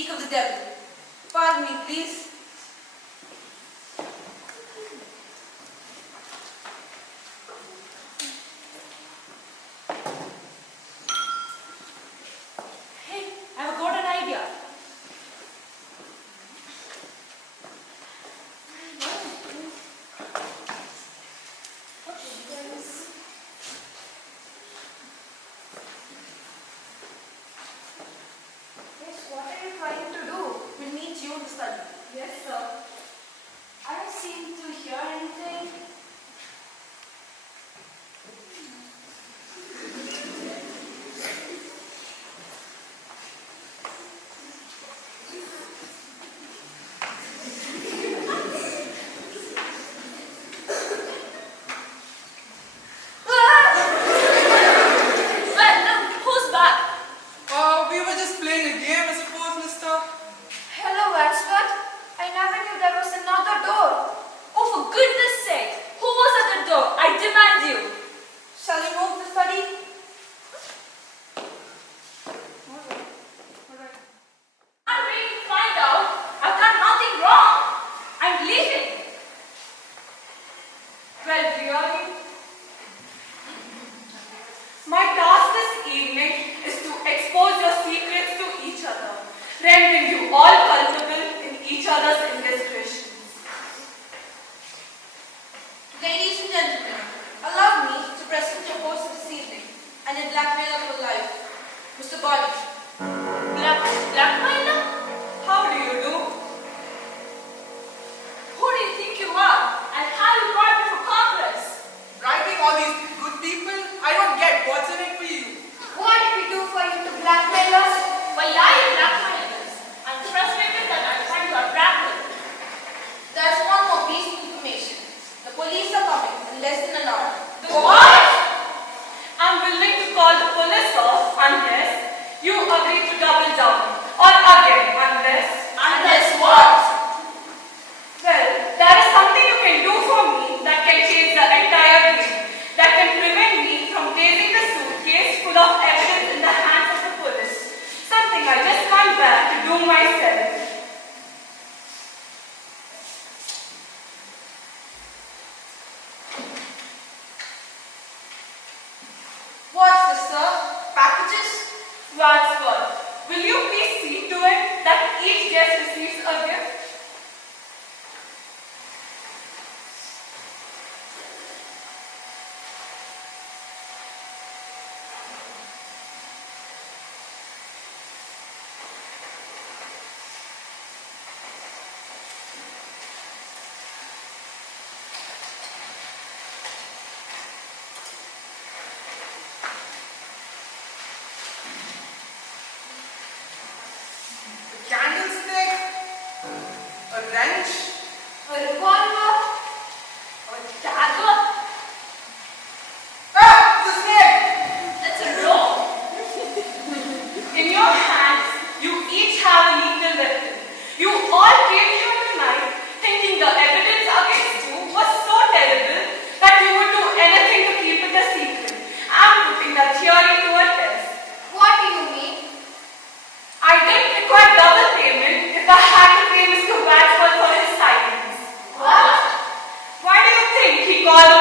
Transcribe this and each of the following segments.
speak of the devil. Pardon me, please. Hey, I've got an idea. What are you trying to do? We'll meet you in the study. Yes, sir. I don't seem to hear anything. Well, look, who's back? We were just playing a game, I suppose, mister. Hello, Wadsworth. I never knew there was another door. Oh, for goodness sake! Who was at the door? I demand you. Shall we move to the study? I'm ready to find out. I've done nothing wrong. I'm leaving. Well, really? My task this evening is to expose your secrets to each other, rendering you all culpable in each other's indiscretions. Ladies and gentlemen, allow me to present your host this evening and a blackmailer for life, Mr. Body. Blackmailer? How do you do? Who do you think you are? And how you brought me for Congress? Writing all these good people, I don't get what's in it for you. What did we do for you to blackmail us? Why are you blackmailers? I'm frustrated that I find you are blackmailed. There's one more piece of information. The police are coming in less than an hour. The what? I'm willing to call the police off unless you agree to double down. Or again, unless what? Well, there is something you can do for me that can change the entire game. That can prevent me from placing the suitcase full of evidence in the hands of the police. Something I just can't bear to do myself. What's this, sir? Packages? Wadsworth, will you please see to it that each guest receives a gift? A candlestick, a wrench, A revolver? A dagger? it's a snake! That's a rope. In your hands, you each have a legal weapon. You all came here tonight thinking the evidence against you was so terrible that you would do anything to keep it a secret. I'm putting that theory to a test. What do you mean? I didn't require double payment if I had to pay Mr. Wadsworth for his silence. What? Why do you think he called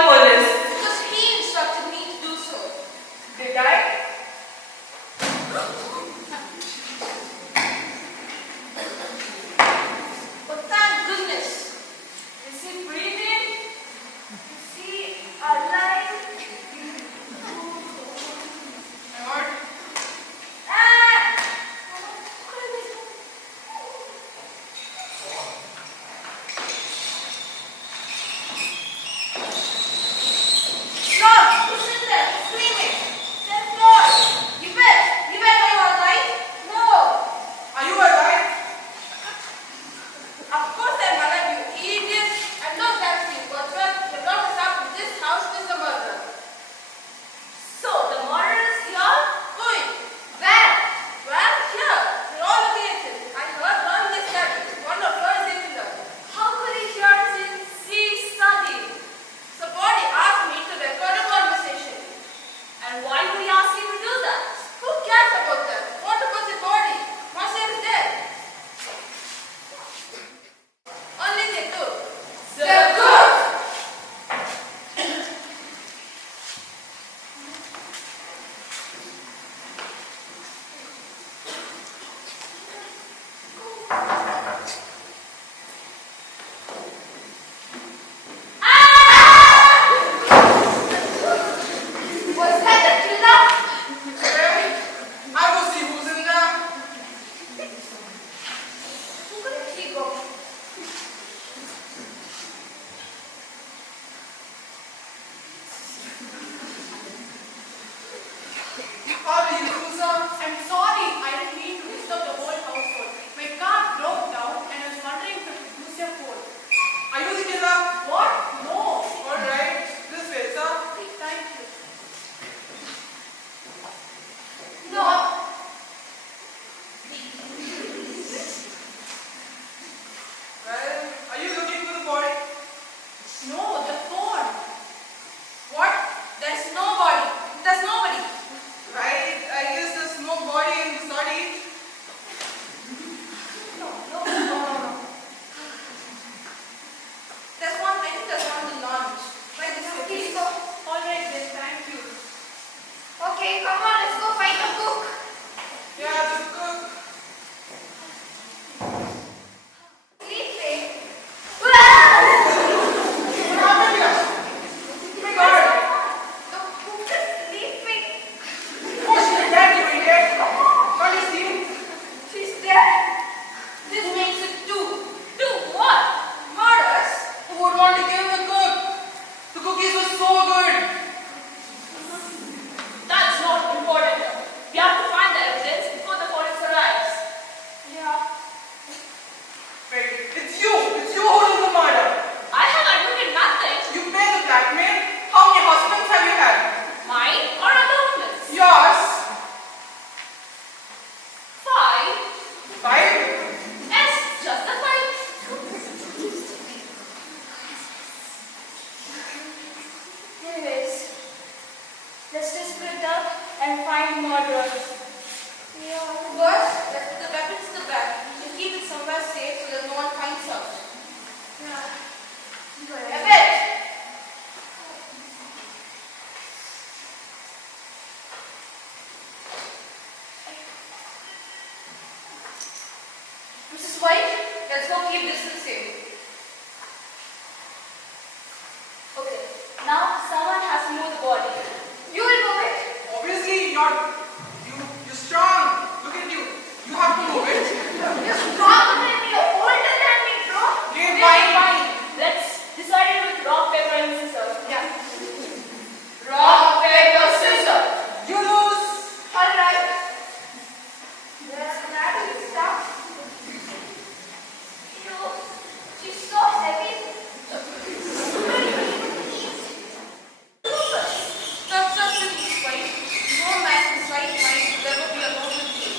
Mrs. White, let's go keep distance safe. Okay, now someone has to move the body. You will move it. Obviously, you're strong. Look at you. You have to move it. You're stronger than me, you're older than me, bro. Okay, fine. Let's decide it with rock, paper, and scissors. Yeah. Rock, paper, scissors. You lose. All right. That is tough. She's so heavy. Not just in this way. No man's right mind will ever be alone with you.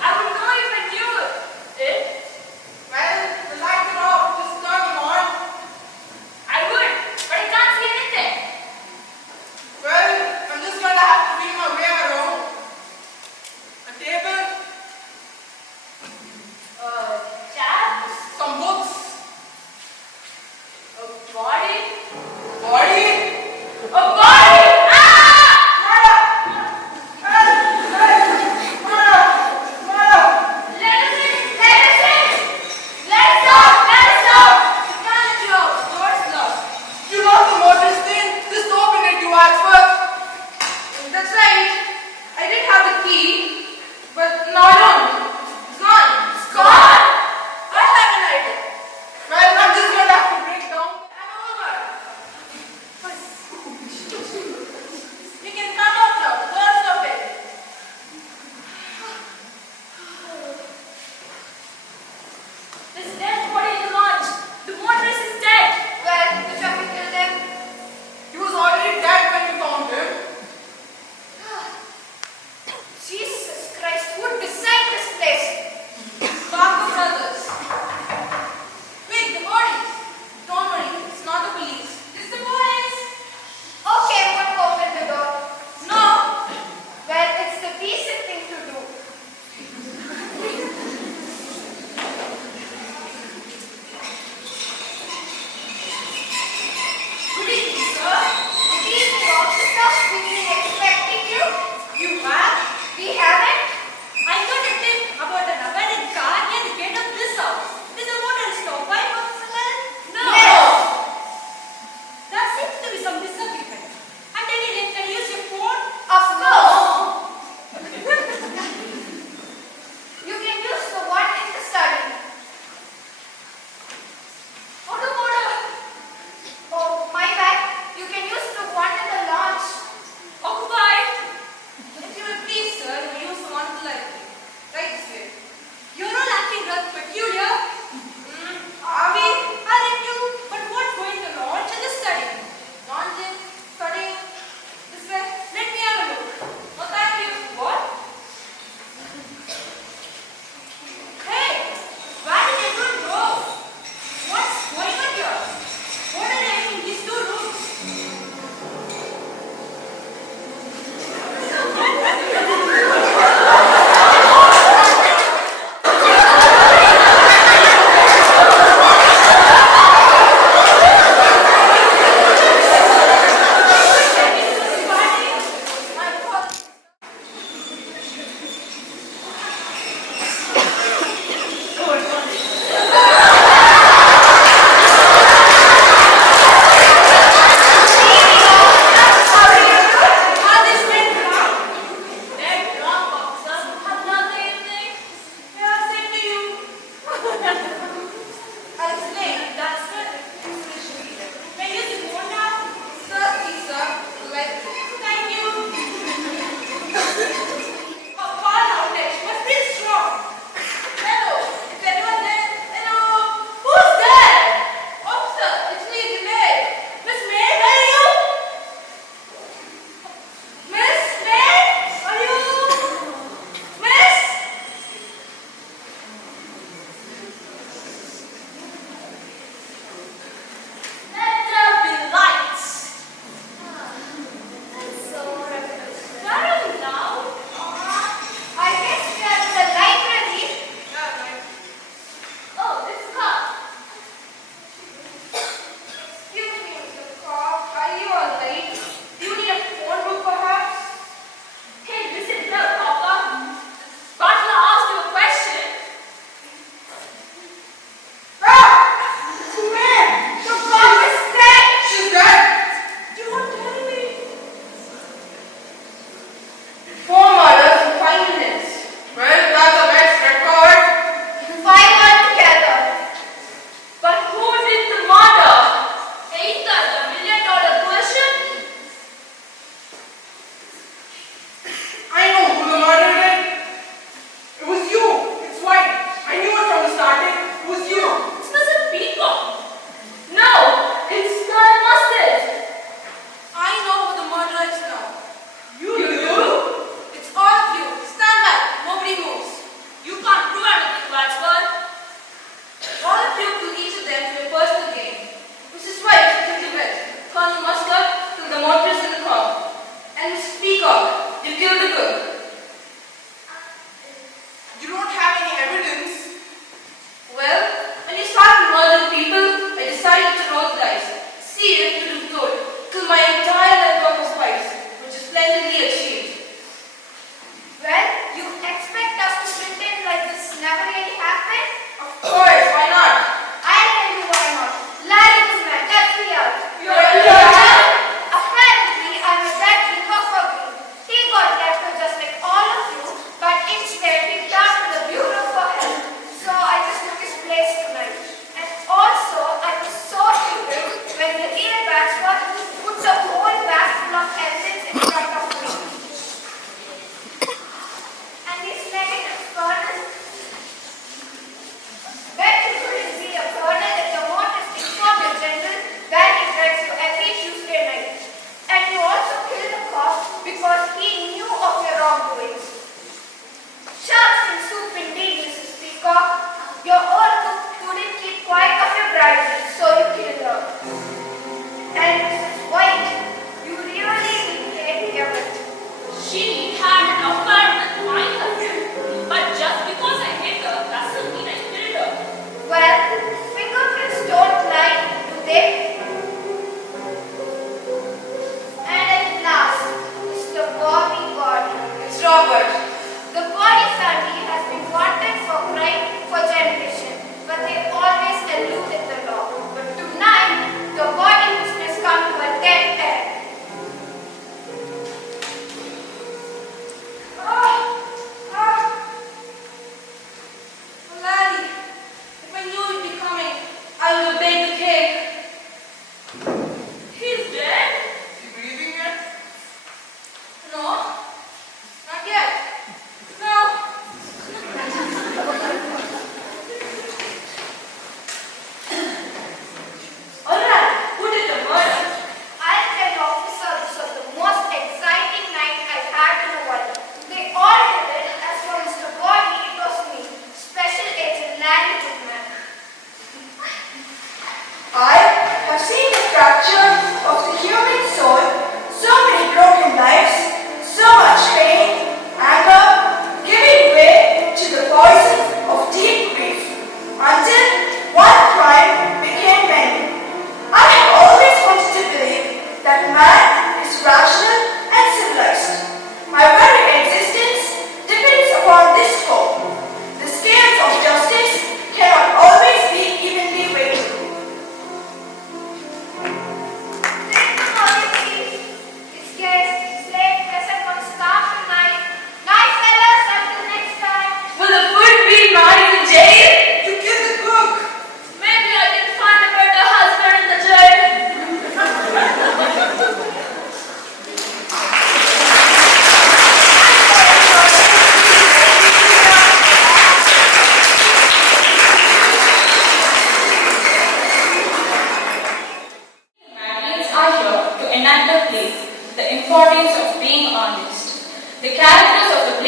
I would know if I knew it. Well, the lights are off. Just turn them on. I would, but I can't see anything. Well, I'm just gonna have to feel my way around. A table, Chair, some books, a body, body. a body. Let us in, let us in. Let's go, let's go. You can't joke. Door's locked. You got the motor's thing? Just open it, you expert. That's right. I did have the key, but no, I don't. It's gone. It's Gone. I have an idea. Well, I'm just gonna have to break down. I'm over. You can come out now. The door's open. This dead body in the launch. The motorist is dead. Well, the traffic killed him. He was already dead when we found him. Jesus Christ, who designed this place? Barker Brothers. Wait, the bodies. Don't worry, it's not the police. It's the police. Okay, I'm going to open the door. No. Well, it's the decent thing to do. Good evening, sir. Good evening, officer. We've been expecting you. You have? We haven't? I got a tip about an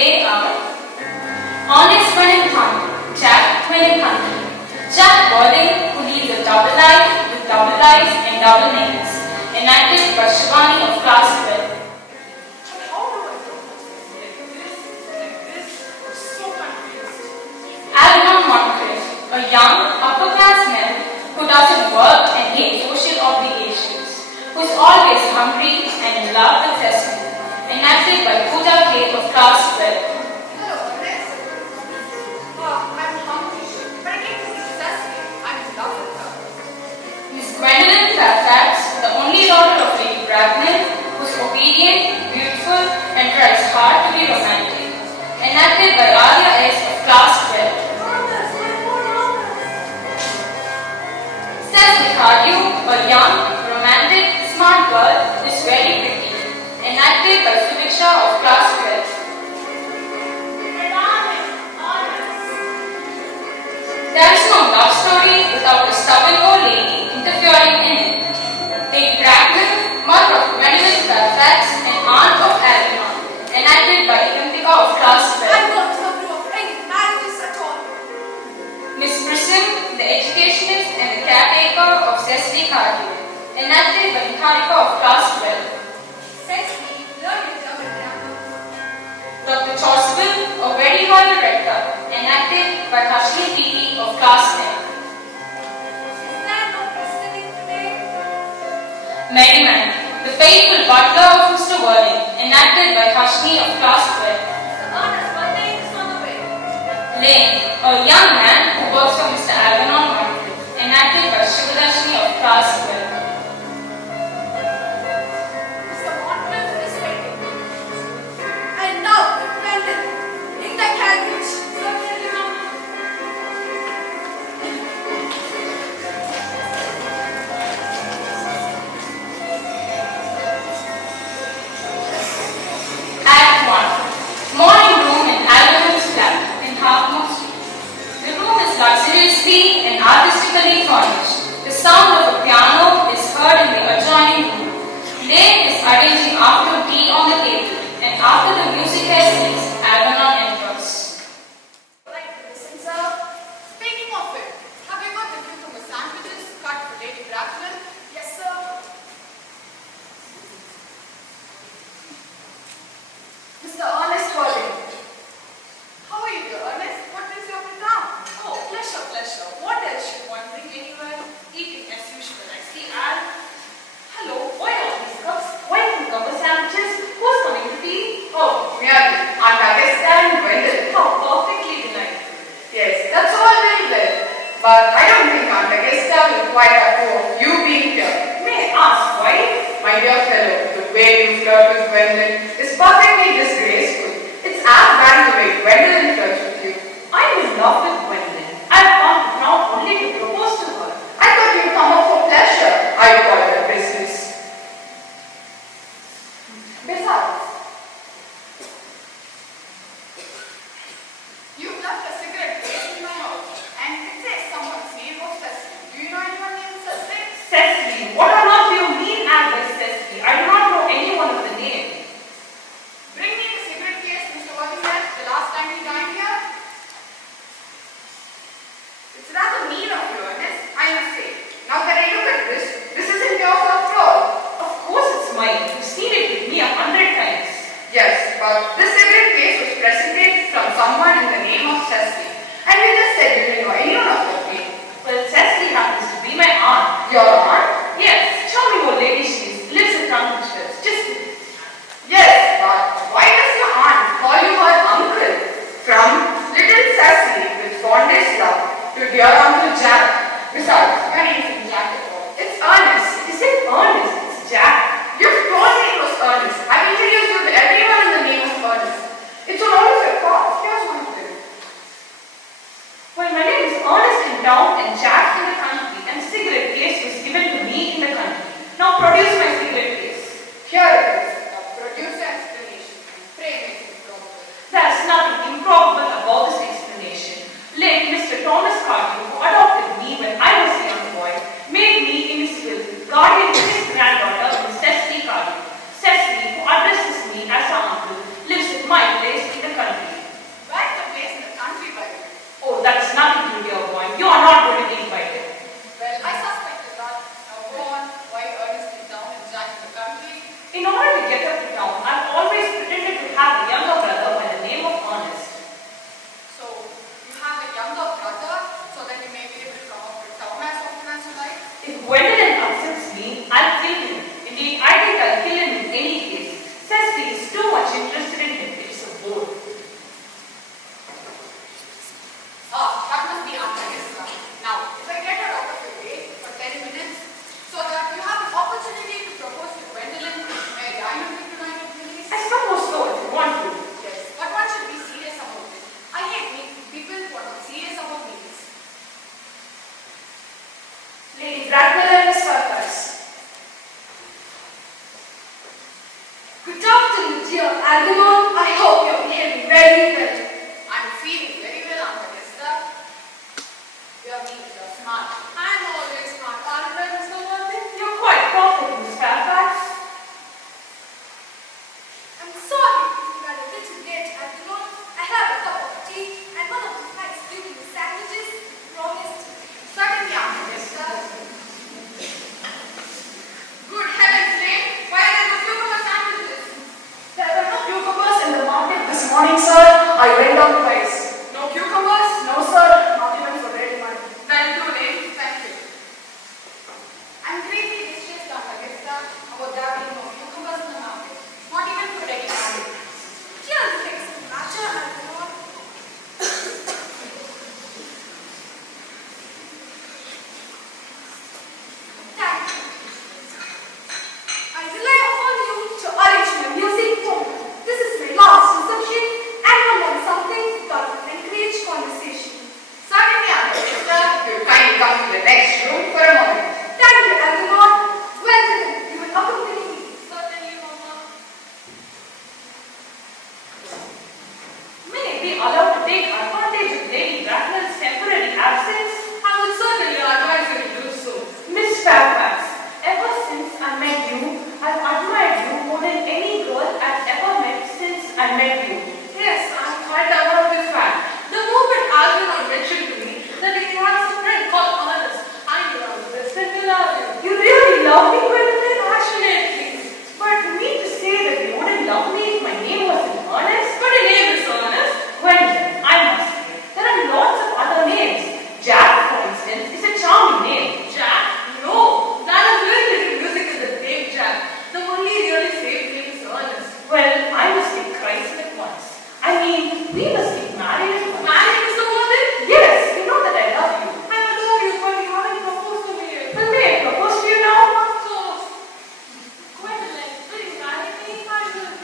They are Honest when in fun, Jack when in country. Jack Worthing, who leads a double life with double lives and double names. Enacted by Shivani of class 12. How do I do this? I'm so confused. Algernon Moncrief, a young, upper-class man who doesn't work and hates social obligations, who's always hungry and in love with sesame. Enacted by Pooja Kate of class 12. Hello, Ernest. I'm hungry, but I can't eat sesame. I'm in love with her. Miss Gwendolyn Fairfax, the only daughter of Lady Bracknell, who's obedient, beautiful, and tries hard to be romantic. Enacted by Alia S. of class 12. Cecily Cardew, a young, romantic, smart girl, is very pretty. Enacted by Subiksha of class 12. There is no love story without a stubborn old lady interfering in it. Lady Bracknell, mother of Gwendolyn Fairfax and aunt of Algernon. Enacted by Ikantika of class 12. I want to approve of any marriages at all. Miss Prism, the educationist and the caretaker of Cecily Cardew. Enacted by Niharika of class 12. Cecily, learn your German grammar. Dr. Chosville, a very loyal rector. Enacted by Harshini P.T. of class 10. Is there no precedent today? Merriman, the faithful butler of Mr. Worthing. Enacted by Harshini of class 12. The honest birthday is on the way. Lane, a young man who works for Mr. Algernon Moncrief. Enacted by Shivadashini of class 12. Mr. Moncrief is waiting. And now, Brandon, in the carriage. Certainly, ma'am. Act 1. Morning room in Algernon's flat in Halfmoon Street. The room is luxuriously and artistically furnished. The sound of a piano is heard in the adjoining room. Lane is arranging afternoon tea on the table, and after the music has ceased, Algernon enters. Like to listen, sir. Speaking of it, have you got the cucumber sandwiches cut for Lady Bracknell? Yes, sir. Mr. Ernest Worthing. How are you, dear Ernest? What brings you up in town? Oh, pleasure, pleasure. What else should one bring anywhere? Eating as usual, I see. And hello, why all these cups? Why cucumber sandwiches? Who's coming to tea? Oh, merely. Aunt Augusta and Gwendolyn. How perfectly delightful. Yes, that's all very well. But I don't think Aunt Augusta will quite approve of you being here. May I ask why? My dear fellow, the way you flirt with Gwendolyn is perfectly disgraceful. It's as bad the way Gwendolyn flirts with you. I'm in love with Gwendolyn. I've come to town only to propose to her. I thought you'd come up for pleasure. I call it a business. Besides, you've left a cigarette case in my house, and it says someone's name was Cecily. Do you know anyone named Cecily? Cecily, what on earth do you mean as this Cecily? I do not know anyone of the name. Bring me the cigarette case Mr. Worthing left the last time he dined here. It's rather mean of you, Ernest, I must say. Now that I look at this isn't yours after all. Of course it's mine. You've seen it with me 100 times. Yes, but this cigarette case was presented from someone in the name of Cecily. And you just said you didn't know anyone of that name. Well, Cecily happens to be my aunt. Your aunt? Yes, charming old lady she is. Lives in Tunbridge. Just Yes, but why does your aunt call you her uncle? From little Cecily with fondest love to dear Uncle Jack. Besides, your name isn't Jack at all. It's Ernest. is it Ernest? It's Jack. You've told me it was Ernest. I've introduced you to everyone in the name of Ernest. It's on all of your cards. Here's one of them. Well, my name is Ernest and they be allowed to take advantage of Lady Bracknell's temporary absence? I would certainly advise you to do so. Miss Fairfax, ever since I met you, I've admired you more than any girl I've ever met since I met you. Yes, I'm quite aware of this fact. The moment Algernon mentioned to me that he has a friend called Ernest, I knew I was destined to love him. You really love me, Gwendolyn? Passionately. But you mean to say that you wouldn't love me if my name wasn't Ernest? But your name is Ernest. Gwendolyn, I must say, there are lots of other names. Jack, for instance, is a charming name. Jack? No, that is very little music in the name Jack. The only really safe name is Ernest. Well, I must take Christ at once. I mean, we must get married at once. Married is the word? Yes, you know that I love you. I adore you, but you haven't proposed to me yet. Well, may I propose to you now? So, Gwendolyn, will you marry me? I will.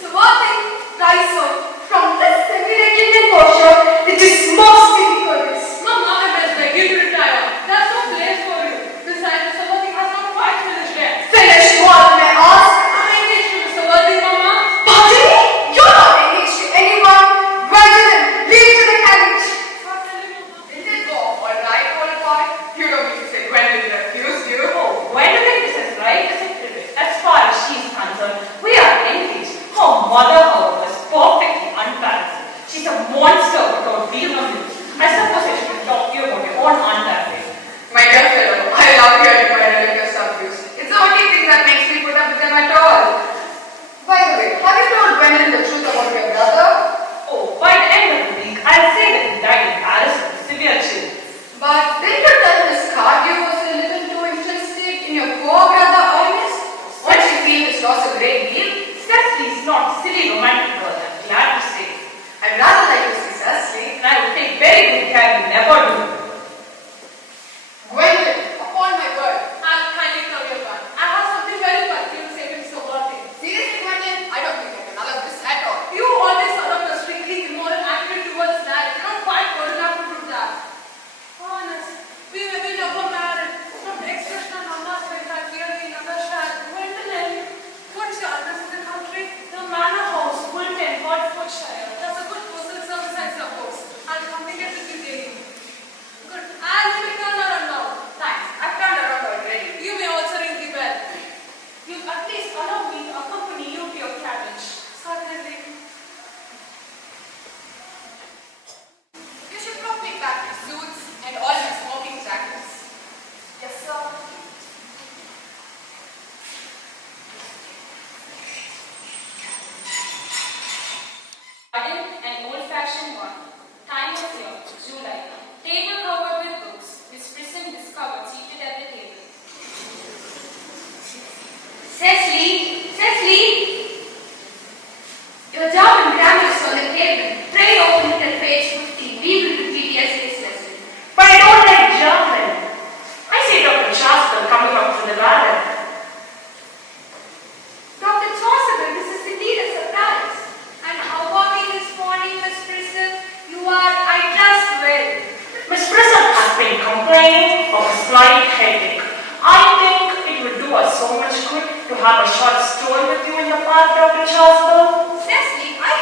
So one thing, Raisa, from this semi-Indian posture, it is most difficult. Mama, I best beg you to retire. There's no place for you. Besides, Mr. Worthing has not quite finished yet. Finish what, may I ask? I'm engaged to Mr. Worthing, Mama. Pardon me? You're not engaged to anyone. Gwendolyn, leave to the carriage. Certainly, Mama. Did it go all right, old boy? You don't mean to say Gwendolyn refused you? Oh, Gwendolyn is as right as a trivet. As far as she's concerned, we are engaged. Her mother, however, is perfectly unbalanced. She's a monster without real views. I suppose I should talk to you about your own aunt that way. My dear fellow, I love hearing my relatives' abuse. It's the only thing that makes me put up with them at all. By the way, have you told Gwendolyn the truth about your brother? Oh, by the end of the week, I'll say that he died in Paris of a severe chill. But didn't you tell Miss Cardew was a little too interested in your poor brother Ernest? Won't she feel this loss a great deal? Cecily's not a silly romantic girl, I'm glad to say. I'd rather like to see Cecily. And I will take very good care you never do. Gwendolyn, Upon my word, I'll kindly turn your back. I have something very particular to say to Mr. Worthing. seriously Gwendolyn, I don't think I can allow this at all. You always adopt a strictly immoral attitude towards that. You're not quite good enough to do that. Honest, we may be never married. From the expression on Mama's face, I clearly understand. Gwendolyn, what's your address in the country? The Manor House, Fulton, Hertfordshire. That's a good postal service, I suppose. I'll communicate with you daily. Good. I'll leave it turned around now. Thanks, I've turned around already. You may also ring the bell. You at least allow me to accompany you to your carriage. Certainly. You should probably pack your suits and all your smoking jackets. Yes, sir. Garden, an old-fashioned one. Time of year, July. Table covered with books. Miss Prism discovered seated at the table. Cecily, Cecily! Your German grammar is on the table. Pray open it at page 50. We will repeat yesterday's lesson. But I don't like German. I say Dr. Shastra coming up from the garden. Dr. Chaucer, this is indeed a surprise. And how are we this morning, Miss Priscilla? You are, I trust, well. Miss Prism has been complaining of a slight headache. I think it would do us so much good to have a short stroll with you in the park, Dr. Shastra. Cecily, I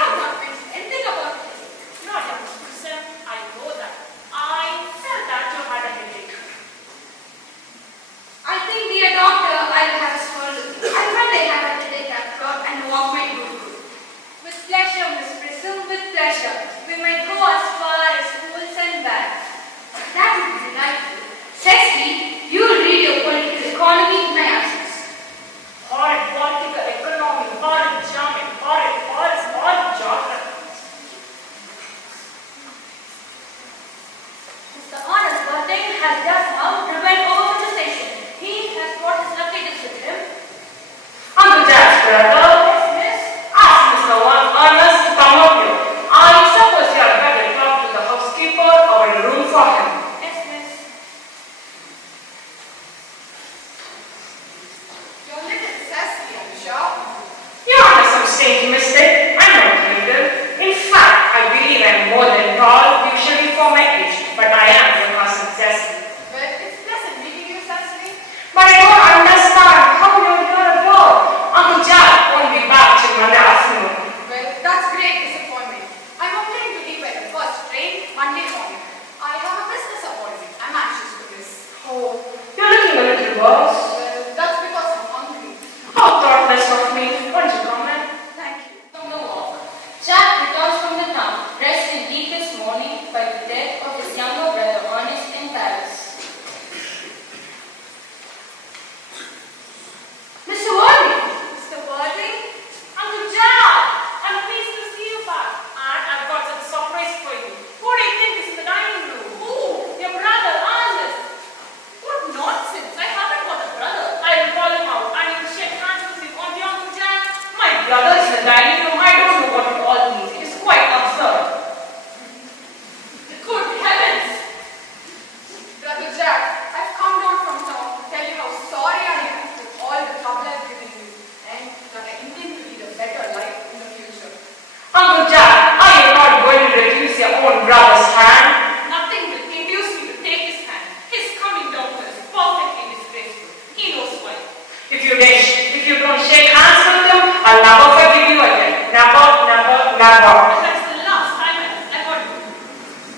Baba. That's the last time I ever do.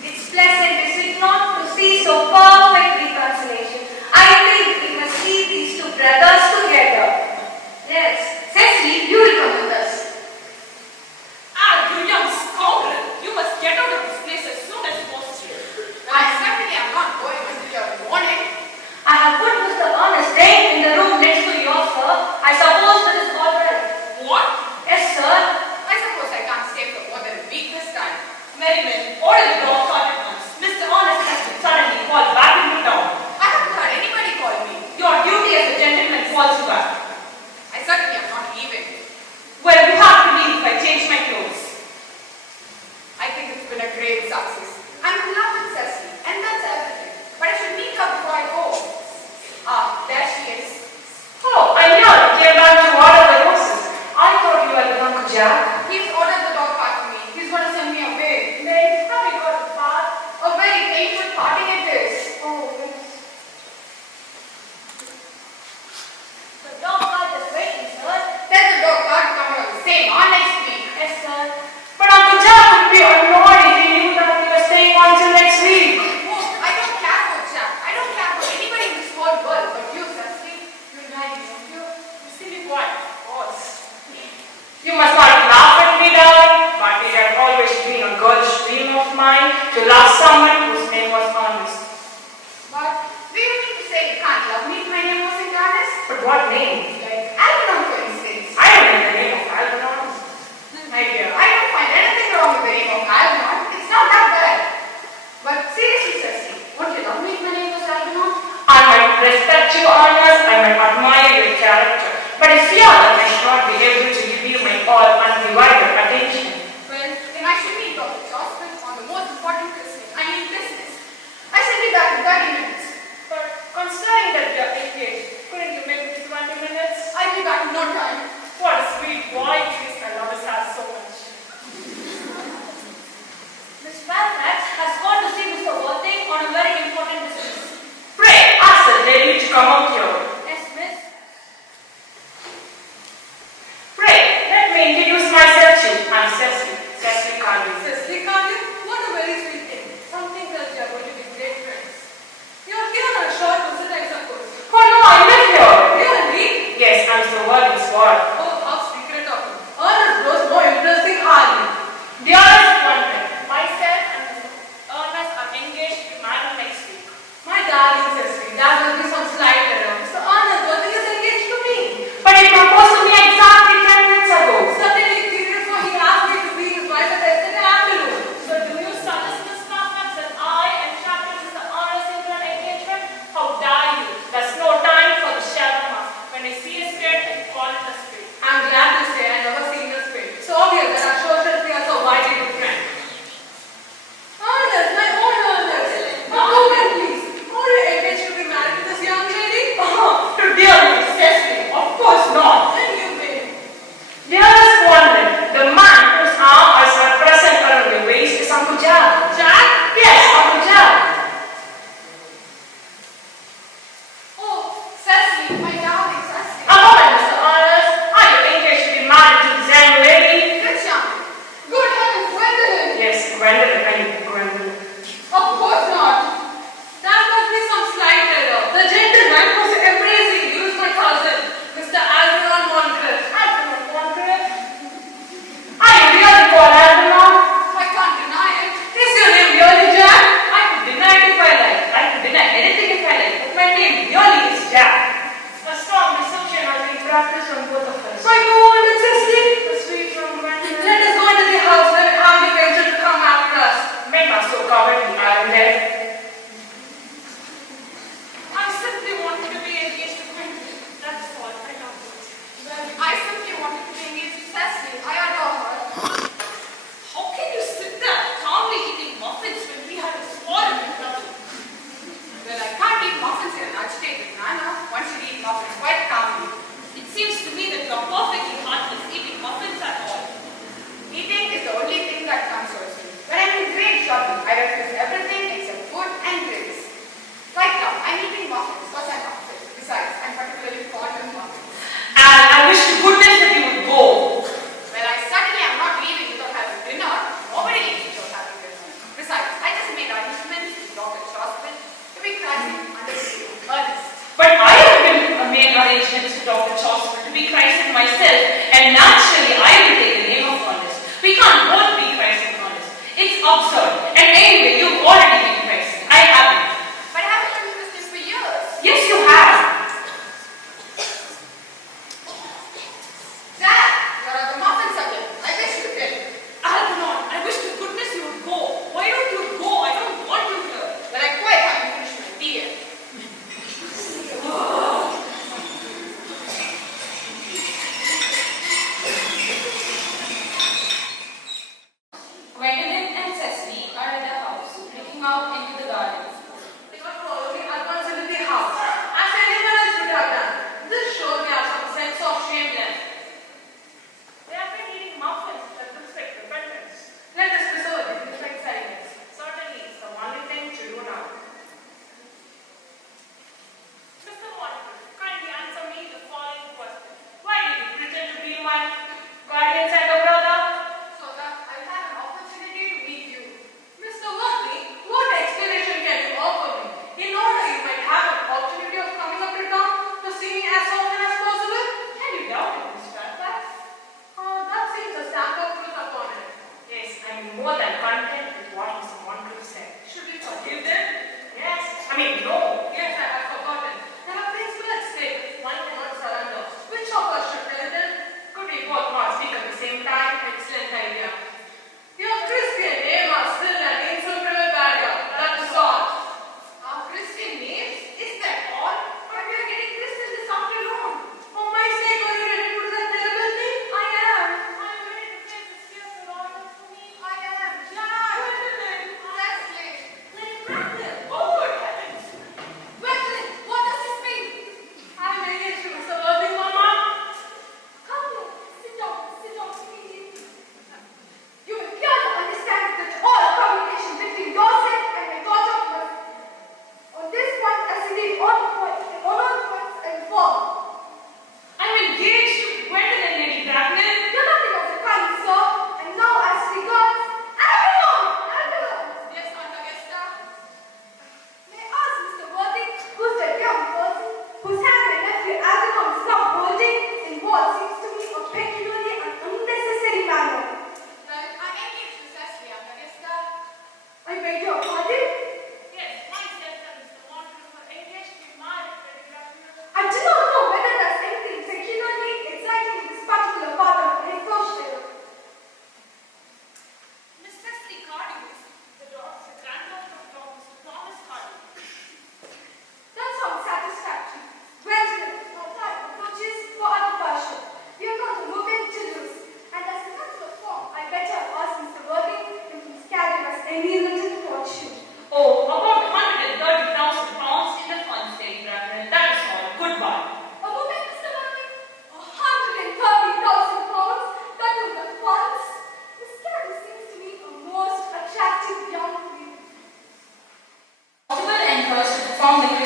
It's pleasant, is it not, to see so perfect reconciliation. I think we must see these two brothers together. Yes. Cecily, you will come with us. Ah, you young scoundrel! You must get out of this place as soon as possible. I certainly am not going until your warning. I have put Mr. Ernest staying in the room next to yours, sir. I suppose that is all right. What? Yes, sir. I suppose I can't stay for more than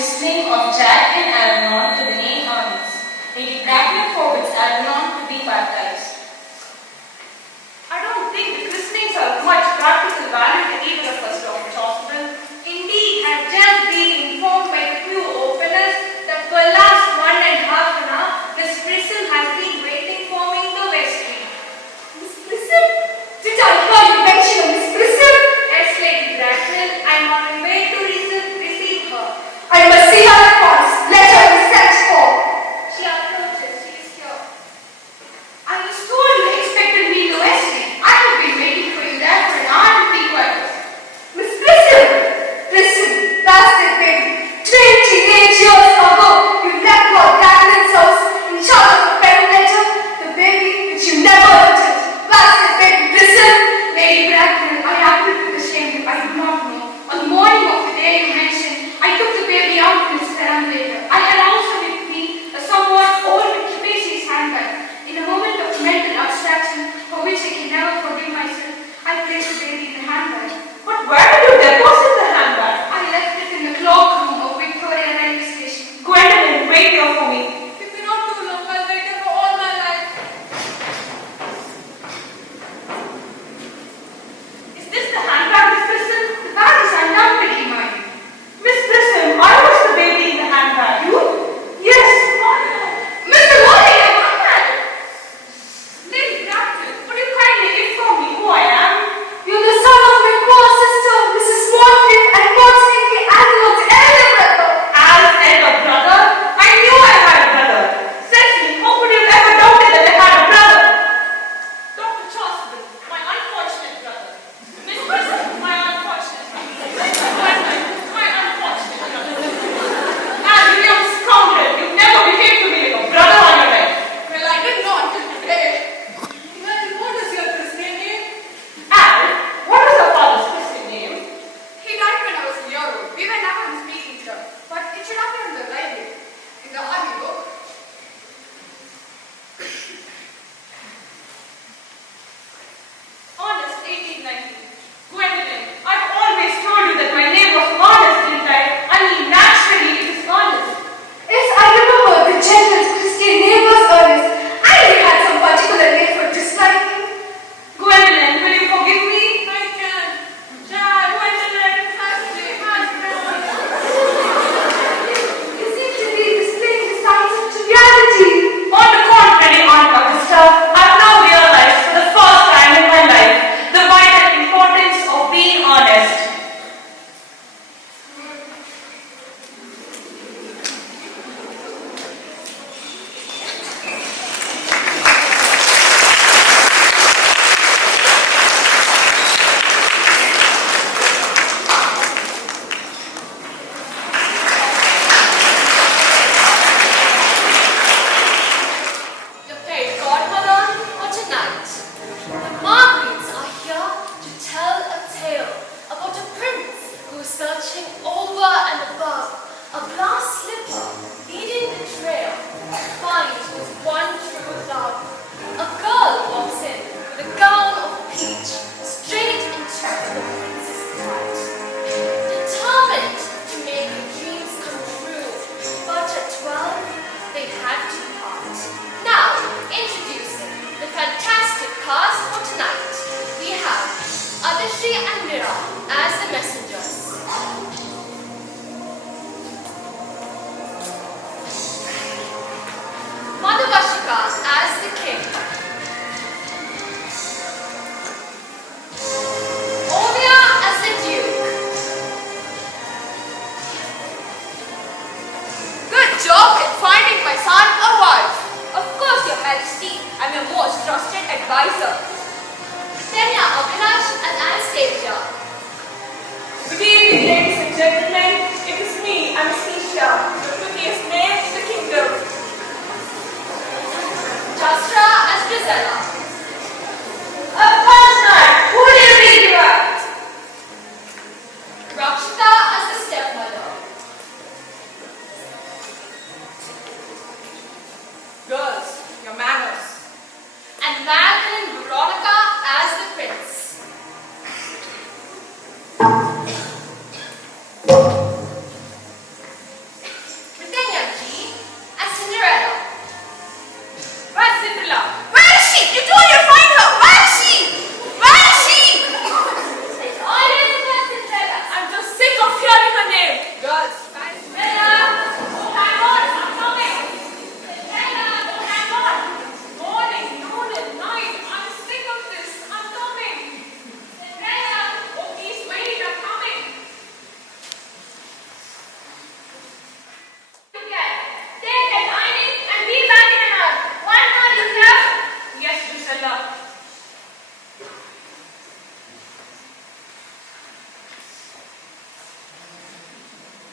christening of Jack and Algernon to the name Ernest. Lady Bracknell forbids Algernon to be baptized. I don't think the christenings are of much practical value to either of us, Dr. Chosman. Indeed, I've just been informed by the few openers that for the last 1.5 hours, Miss Prism has been waiting for me in the vestry. Miss Prism? Did I hear you mention Miss Prism? Yes, Lady Bracknell, I'm on my way to receive her. I must see her at once. Let her be sent for. She approaches, she is here. I was told you expected me in the vestry. I have been waiting for you there for an hour and 3/4. Miss Prism! Prism, that's the baby. 28 years ago, you left Lord Bracknell's house in charge of a pen letter. The baby which you never returned. That's the baby, Prism. Lady Bracknell, I happen to be ashamed. I do not know. On the morning of the day you mentioned, I took the baby out in his perambulator. I had also with me a somewhat old capacious handbag. In a moment of mental abstraction, for which I can never forgive myself, I placed the baby in the handbag. But where did you deposit the handbag? I left it in the clock room of Victoria Railway Station. Gwendolyn, wait here for me. If you're not too long, I'll wait here for all my life. Is this the handbag, Miss Prism? The bag is undoubtedly mine. Miss Prism, I was the baby in the handbag. You? Yes. Mr. Worley, I'm unmarried. Lady Bracknell, would you kindly inform me who I am? You're the son of my poor sister, Mrs. Swanfield, and consequently Algernon, elder brother. Al's elder brother? I knew I had a brother. Cecily, how could you ever doubt that I had a brother? Dr. Chosman, my unfortunate brother. Miss Prism,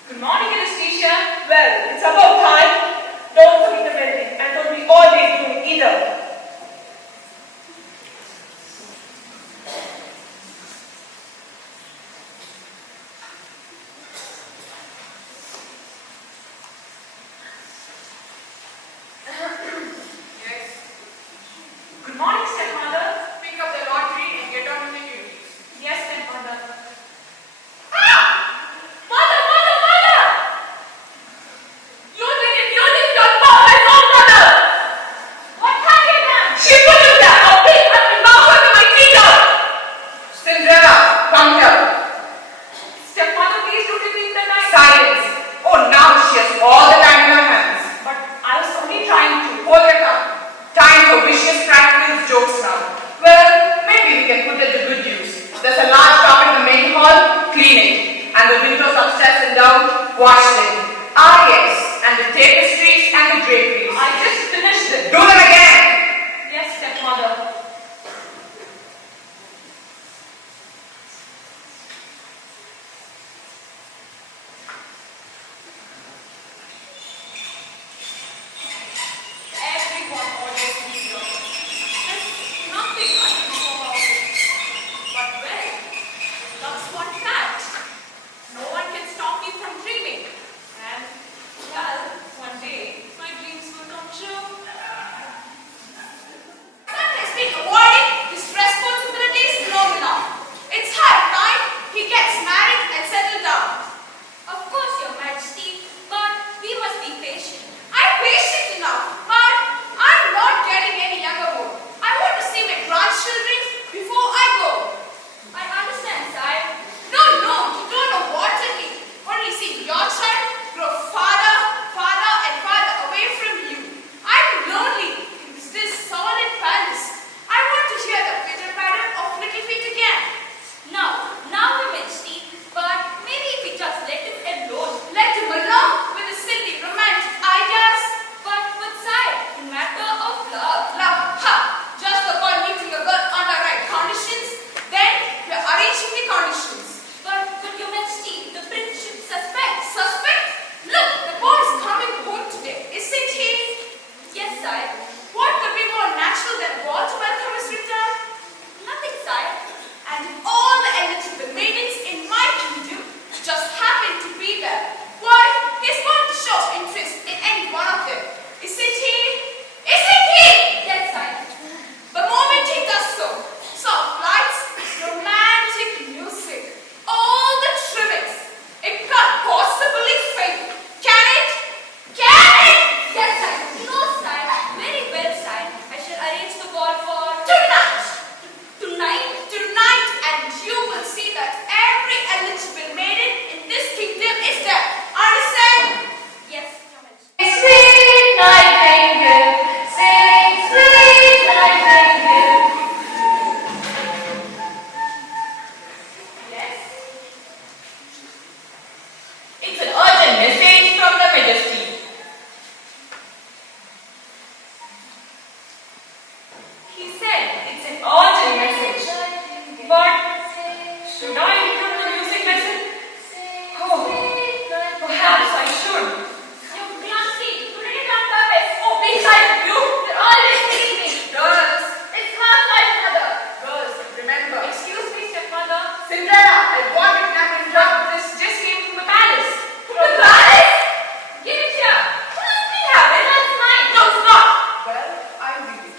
Good morning, anesthesia. Well, it's about time. Don't forget the building and don't be all day doing either. Yes. Good morning, stepmother. Pick up the laundry and get on with the duties. Yes, stepmother. Mother, mother, mother! You did it, don't call my own mother! What have you done? She put him down, I'll beat her and mouth her to my teacher! Cinderella, come here. Stepmother, please do repeat the time. Silence. Oh, now she has all the time in her hands. But I was only trying to. Hold your tongue. Time for vicious practical jokes now. Well, maybe we can put it to good use. There's a large tub in the main hall, clean it. And the windows upstairs and down, wash them. Ah yes, and the tapestries and the draperies. I just finished it. Do them again. Yes, stepmother. Everyone orders me here. There's nothing I can do about it. But well, that's one fact. No one can stop me from dreaming. And, well, one day, my dreams will come true. Son has been avoiding his responsibilities long enough. It's high time he gets married and settled down. Of course, Your Majesty, but we must be patient. I'm patient enough, but I'm not getting any younger more. I want to see my grandchildren before I go. I understand, sire. No, you don't know what I mean. Only see your child grow farther away from you. I'm lonely in this solid palace. I want to hear the pitter-patter of little feet again. Now, Your Majesty, but maybe if we just let him alone. Let him alone with his silly romantic ideas. But sire, in matter of love, just upon meeting a girl under right conditions, then we're arranging the conditions. But Your Majesty, the prince should suspect. Suspect? Look, the boy is coming home today, isn't he? Yes, sire. What could be more natural than a ball to welcome his return? Nothing, sire. And if all the eligible maidens in my kingdom just happen to be there, why, he's going to show interest in any one of them. Isn't he? Isn't he? Yes, sire. The moment he does so, soft lights, romantic music, all the trimmings, it can't possibly fail. Can it? Can it? Yes, sire. No, sire. Very well, sire. I shall arrange the ball for tonight. Tonight, and you will see that every eligible maiden in this kingdom is there. Understand? Yes, Your Majesty. Sweet nightingale, sing, sweet nightingale. Yes. It's an urgent message from the Majesty. He said it's an urgent message. But should I include the music lesson? Oh, perhaps I should. You clumsy! You did it on purpose! Oh, please, you! You're always hitting me! Girls, It's half life, mother! girls, remember. Excuse me, stepmother. Cinderella, I want it now in But this just came from the palace. From the palace? Give it here! Let me have it! That's mine! No, it's not! Well, I'll read it.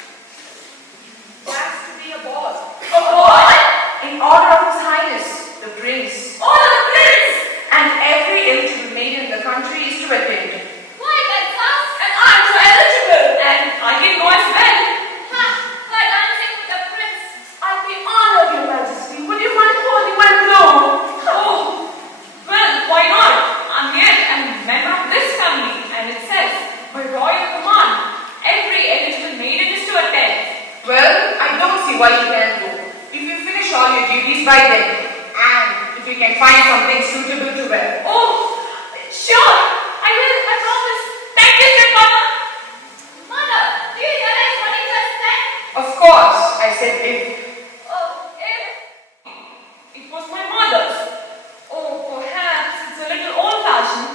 There has to be a ball. A ball? In honor of His Highness, the Prince. Oh, the prince! And every eligible maiden in the country is to attend. Why, that's us! And I'm so eligible! And I can go as well. Ha! Why dancing with the prince? I'd be honored, Your Majesty. Would you mind holding my blow? Oh, well, why not? I'm yet a member of this family, and it says, by royal command, every eligible maiden is to attend. Well, I don't see why you can't go. If you finish all your duties by then, and if you can find something suitable to wear. Oh, sure, I will, I promise. Thank you, stepmother. Mother, do you realize what he just said? Of course, I said if. Oh, if. It was my mother's. Oh, perhaps it's a little old-fashioned.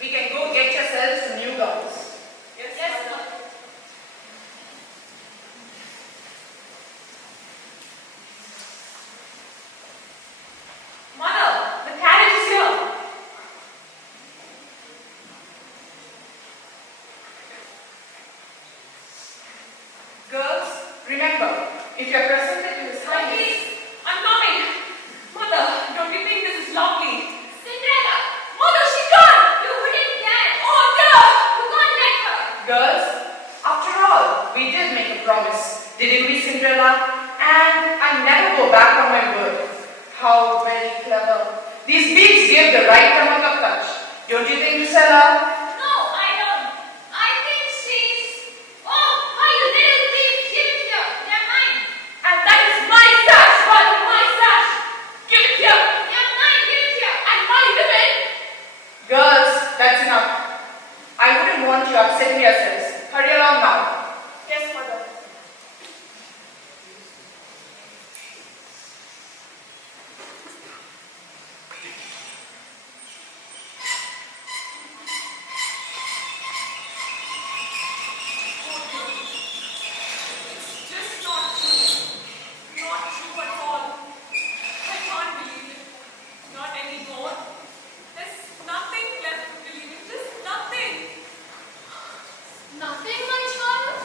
We can go get yourselves some new gowns. Yes, Yes, mother. mother. Mother, the carriage is here. Girls, remember, if you are presented to His Highness, Please, I'm coming. Mother, don't you think this is lovely? Cinderella, Mother, she can't. you wouldn't dare. Oh, no. You can't let her. girls, after all, we did make a promise, didn't we, Cinderella? And I never go back on my word. How very clever. These beads give the right amount of touch. Don't you think, Lucilla? No, I don't. I think she's... Oh, why you little thief. Give it here. They're mine. And that is my sash, mother, my sash. Give it here. They're mine. Give it here. And my ribbon. Girls, that's enough. I wouldn't want you upsetting yourselves. Hurry along now. Yes, mother. Just not true. Not true at all. I can't believe it. Not anymore. There's nothing left to believe in. Just nothing. Nothing, my child.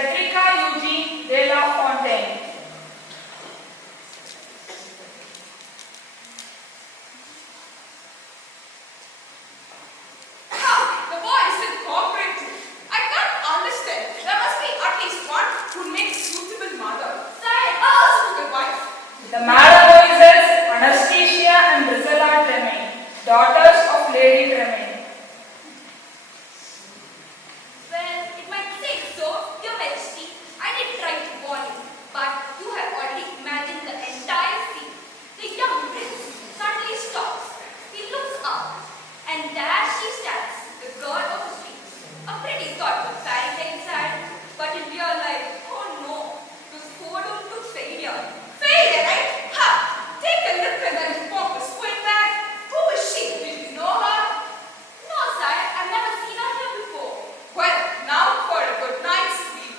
Frederica Eugene de la Fontaine. The boy isn't cooperating. I can't understand. There must be at least one who'd make a suitable mother. Sire, a suitable wife. The Maraboises, Anastasia and Rizella Tremaine, daughters of Lady Tremaine. Well, it might seem so, Your Majesty. I did try to warn you, but you have already imagined the entire scene. The young prince suddenly stops. He looks up, and there she stands, the girl of the street. A pretty thoughtful fairy tale inside, but in real life, oh no, this photo took failure. Failure, right? Ha! Take a look at that pompous queen bag. Who is she? Did you know her? No, sire, I've never seen her here before. Well, now for a good night's sleep.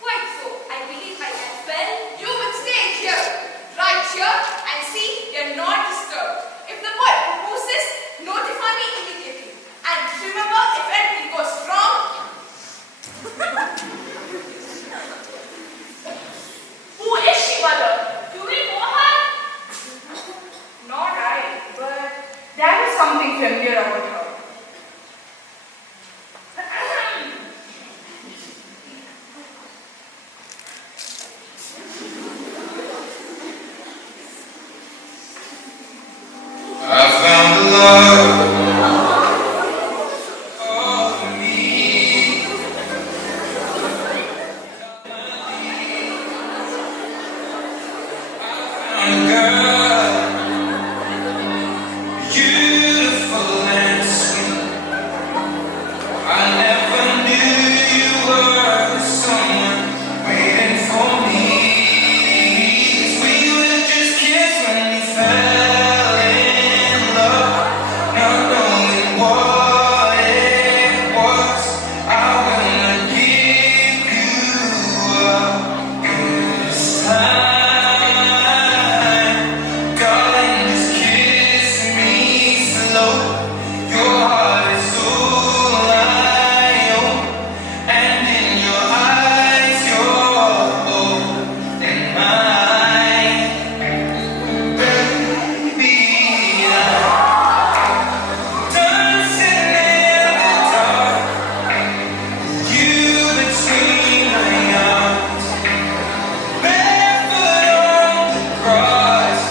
Quite so, I believe I can. Well, you will stay here, right here, and see you're not disturbed. If the boy proposes, notify me immediately. And remember, if anything goes wrong, Who is she, mother? do we know her? Not I, but there is something familiar about her. I found a love for me. I found a girl, beautiful and sweet. I never knew you were someone waiting for me. 'Cause we were just kids when we fell in love, not knowing what it was. I will not give you up this time. Darling, just kiss me slow. Your heart is all I own, and in your eyes you're holding mine. Baby, I'm dancing in the dark, you between my arms, barefoot on the grass,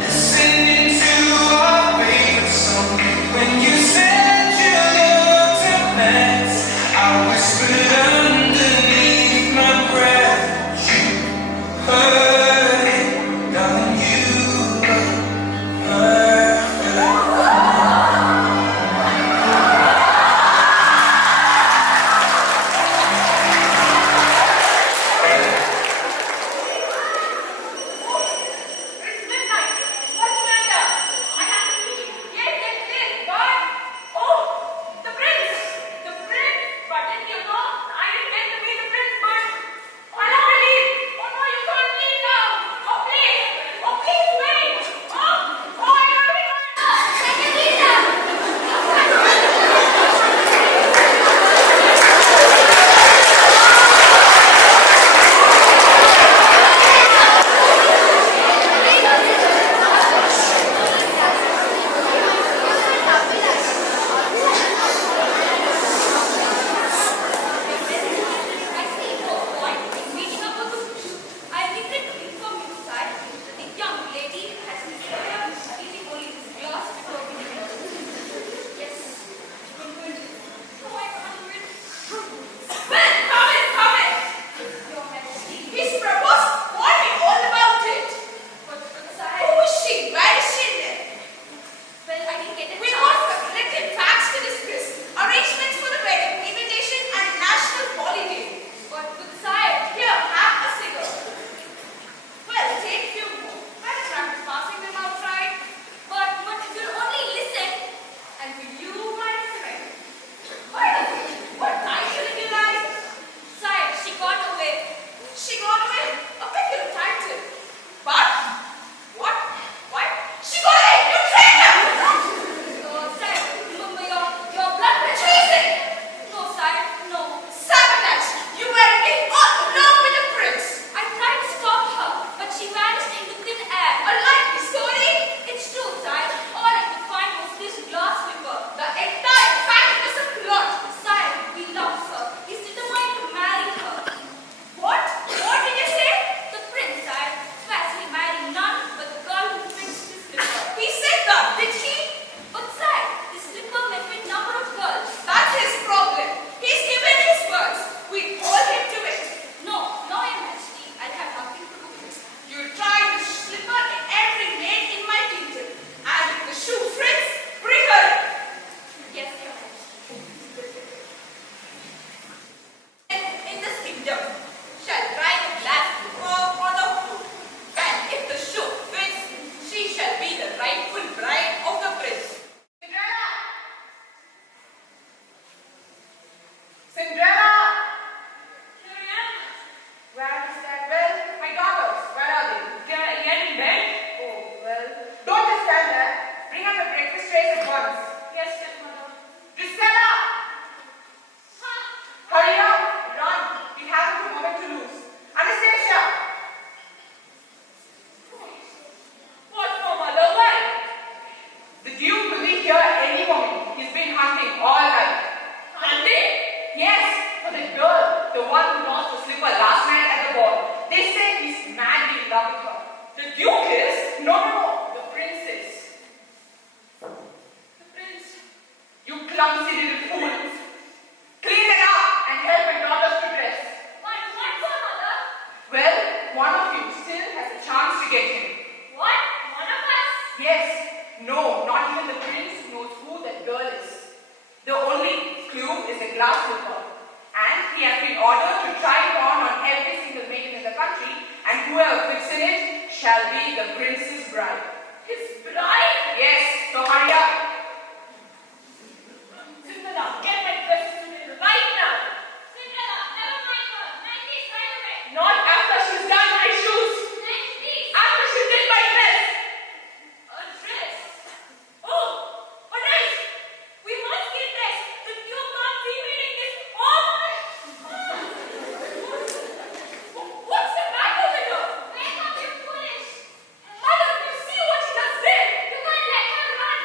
listening to our favorite song. When you said you looked a mess, I whispered underneath my breath, you heard it, darling, you were perfect. It's midnight. What's the matter? I have to meet you. Yes, yes, yes. But, oh, the prince. The prince. But didn't you know? I didn't get to meet the prince, but I have to leave. Oh no, you can't leave the one who lost the slipper last night at the ball. They say he's madly in love with her. The Duke is? No, the Princess. The Prince. You clumsy little fools. Clean it up and help my daughters to dress. What for, Mother? Well, one of you still has a chance to get him. What? One of us? Yes. No, not even the prince knows who that girl is. The only clue is a glass slipper. And he has been ordered to try it on every single maiden in the country, and whoever fits in it shall be the prince's bride. His bride? Yes, so hurry up. Cinderella, get my dress today right now. Cinderella, never mind her. Nineties right away. Not after she's done my shoes. Nineties. After she did my dress. A dress? Oh, a dress. We must get dressed. The Duke can't be reading this. What's the matter with her? Wake up, you foolish. Mother, you see what she does there? You can't let her run.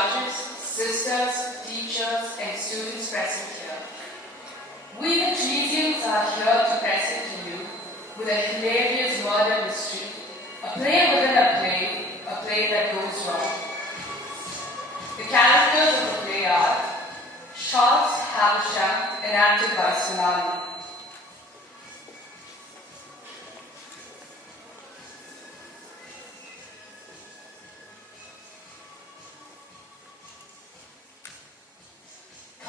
judges, sisters, teachers, and students present here. We the Tresians are here to present to you with a hilarious murder mystery, a play within a play that goes wrong. The characters of the play are Charles Havisham, enacted by Tsunami.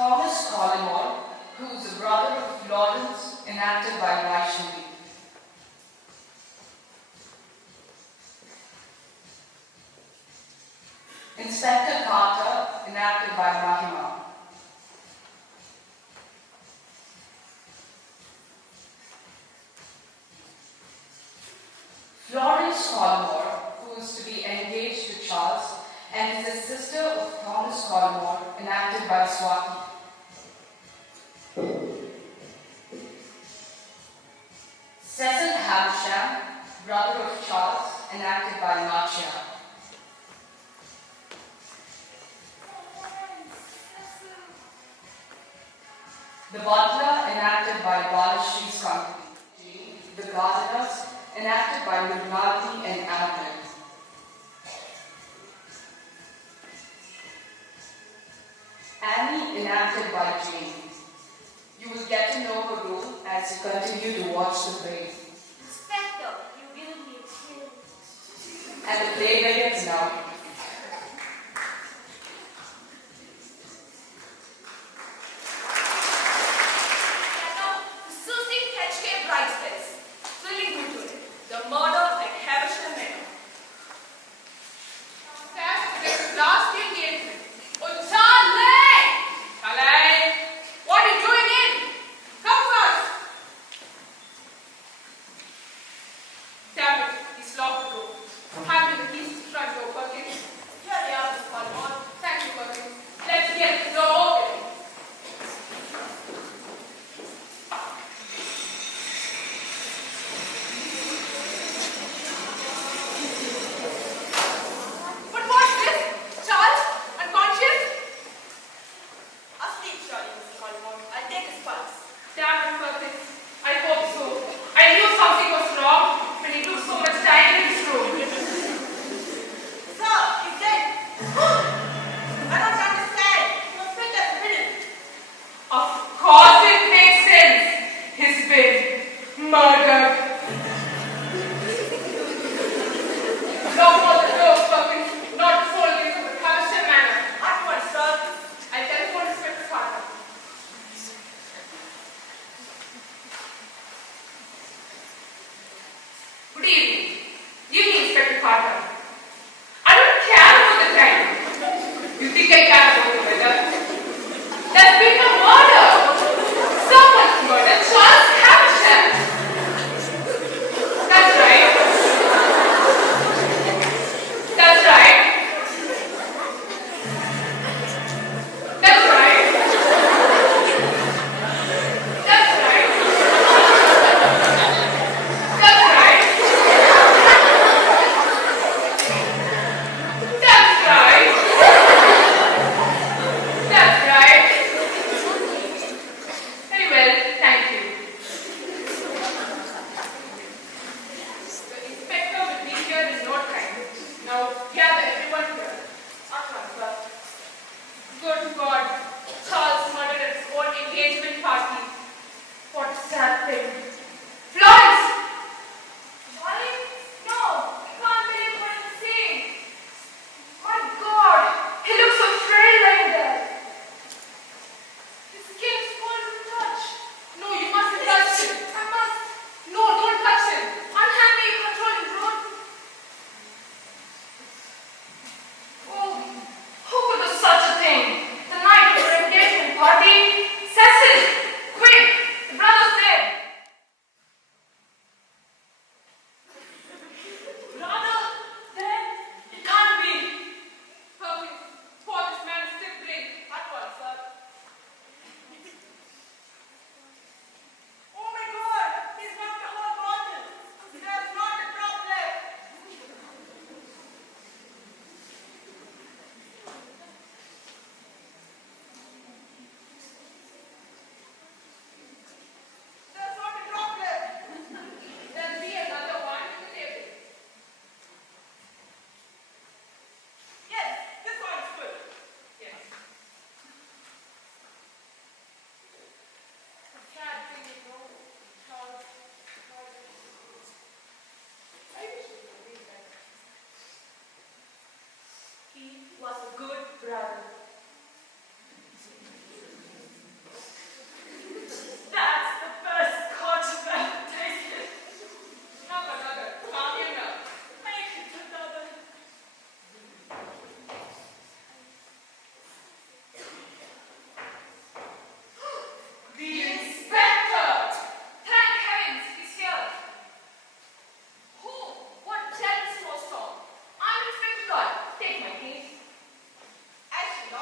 Thomas Collymore, who is the brother of Lawrence, enacted by Vaishnavi. Inspector Carter, enacted by Mahima. Florence Collymore, who is to be engaged to Charles, and is the sister of Thomas Collymore, enacted by Swati. Cecil Havisham, brother of Charles, enacted by Nachia. The butler, enacted by Balashri's company. The gardeners, enacted by Nirmati and Adnan. Annie, enacted by Jane. You will get to know her role as you continue to watch the play. Inspector, you will be killed. And the play begins now. was a good brother. That's the best scotch I've ever tasted. Have another. Calm your nerves. Make it another. The inspector! Thank heavens, he's here. Who? What jealous snowstorm? I'm Inspector God. Take my case. As you know,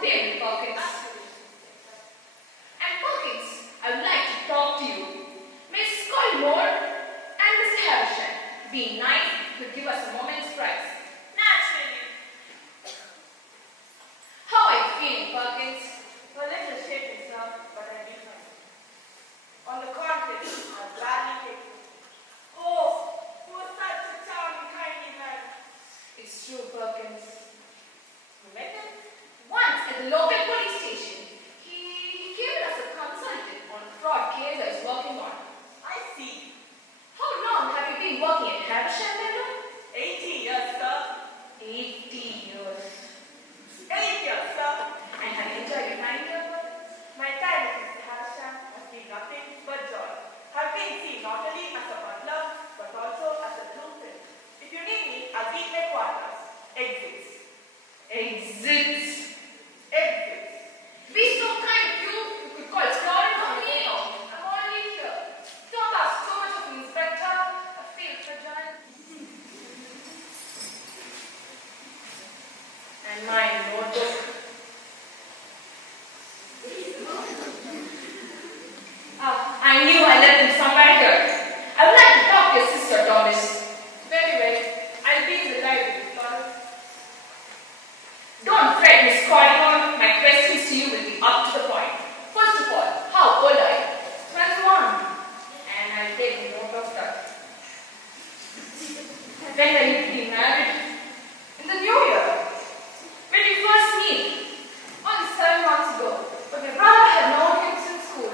the table, Perkins. And Perkins, I would like to talk to you. Miss Collymore and Mr. Havisham, being nice, could give us a moment's prize. Naturally. How are you feeling, Perkins? A little shaken, sir, but I'll be fine. On the contrary, I'll gladly take it. Oh, he was such a charming, kindly man. It's true, Perkins. You met him? Once at the local police station, he came in as a consultant on a fraud case I was working on. I see. How long have you been working at Havisham, Madam? 80 years, sir. 80 years. 8 years, sir. And have you enjoyed your time here, Perkins? My time at Mr. Havisham has been nothing but joy. I've been seen not only as a butler, but also as a blueprint. If you need me, I'll be in my quarters. Exits. Exits. Exits. Be so kind of you. You could call Florence or me. I'm already here. Don't ask so much of an inspector. I feel fragile. And my notebook. I knew I left them somewhere here. I would like to talk to your sister, Thomas. Very well. I'll be in the library, Florence. Don't fret, Miss Collymore. My questions to you will be up to the point. First of all, how old are you? 21. And I'll take note of that. When are you to be married? In the new year. When we first meet? Only 7 months ago. But my brother had known him since school.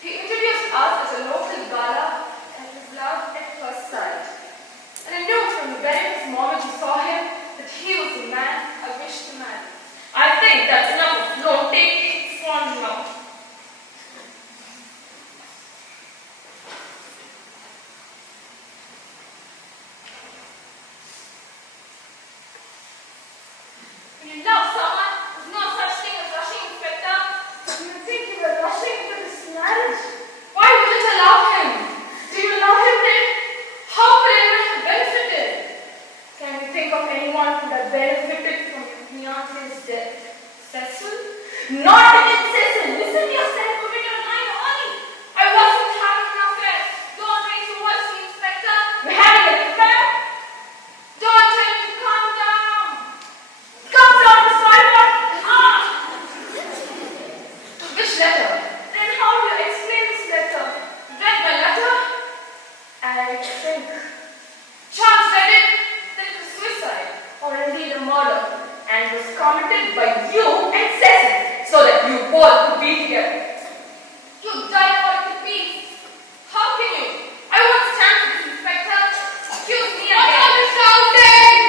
He introduced us at a local gala and it was love at first sight. And I knew from the very first moment we saw him that he was the man I wished to marry. I think that's enough of no taking fond now. When you love someone, there's no such thing as rushing, Inspector. Do you think you were rushing into this marriage? Why wouldn't I love him? Do you love him then? How could anyone have benefited? Can you think of anyone who would have benefited from your fiance's death? Cecil? Not even Cecil! Listen to yourself, moving your line early! I wasn't having an affair! Don't raise your voice, Inspector! We're having an affair? Don't tell me to calm down! Calm down, Miss Collymore! Ah! Which letter? Then how do you explain this letter? Read my letter? I think Charles read it, then it was suicide, or indeed a murder, and was committed by you and Cecil, so that you both could be together. You diabolical beast! How can you? I won't stand for this, Inspector. Accuse me again. What are you shouting?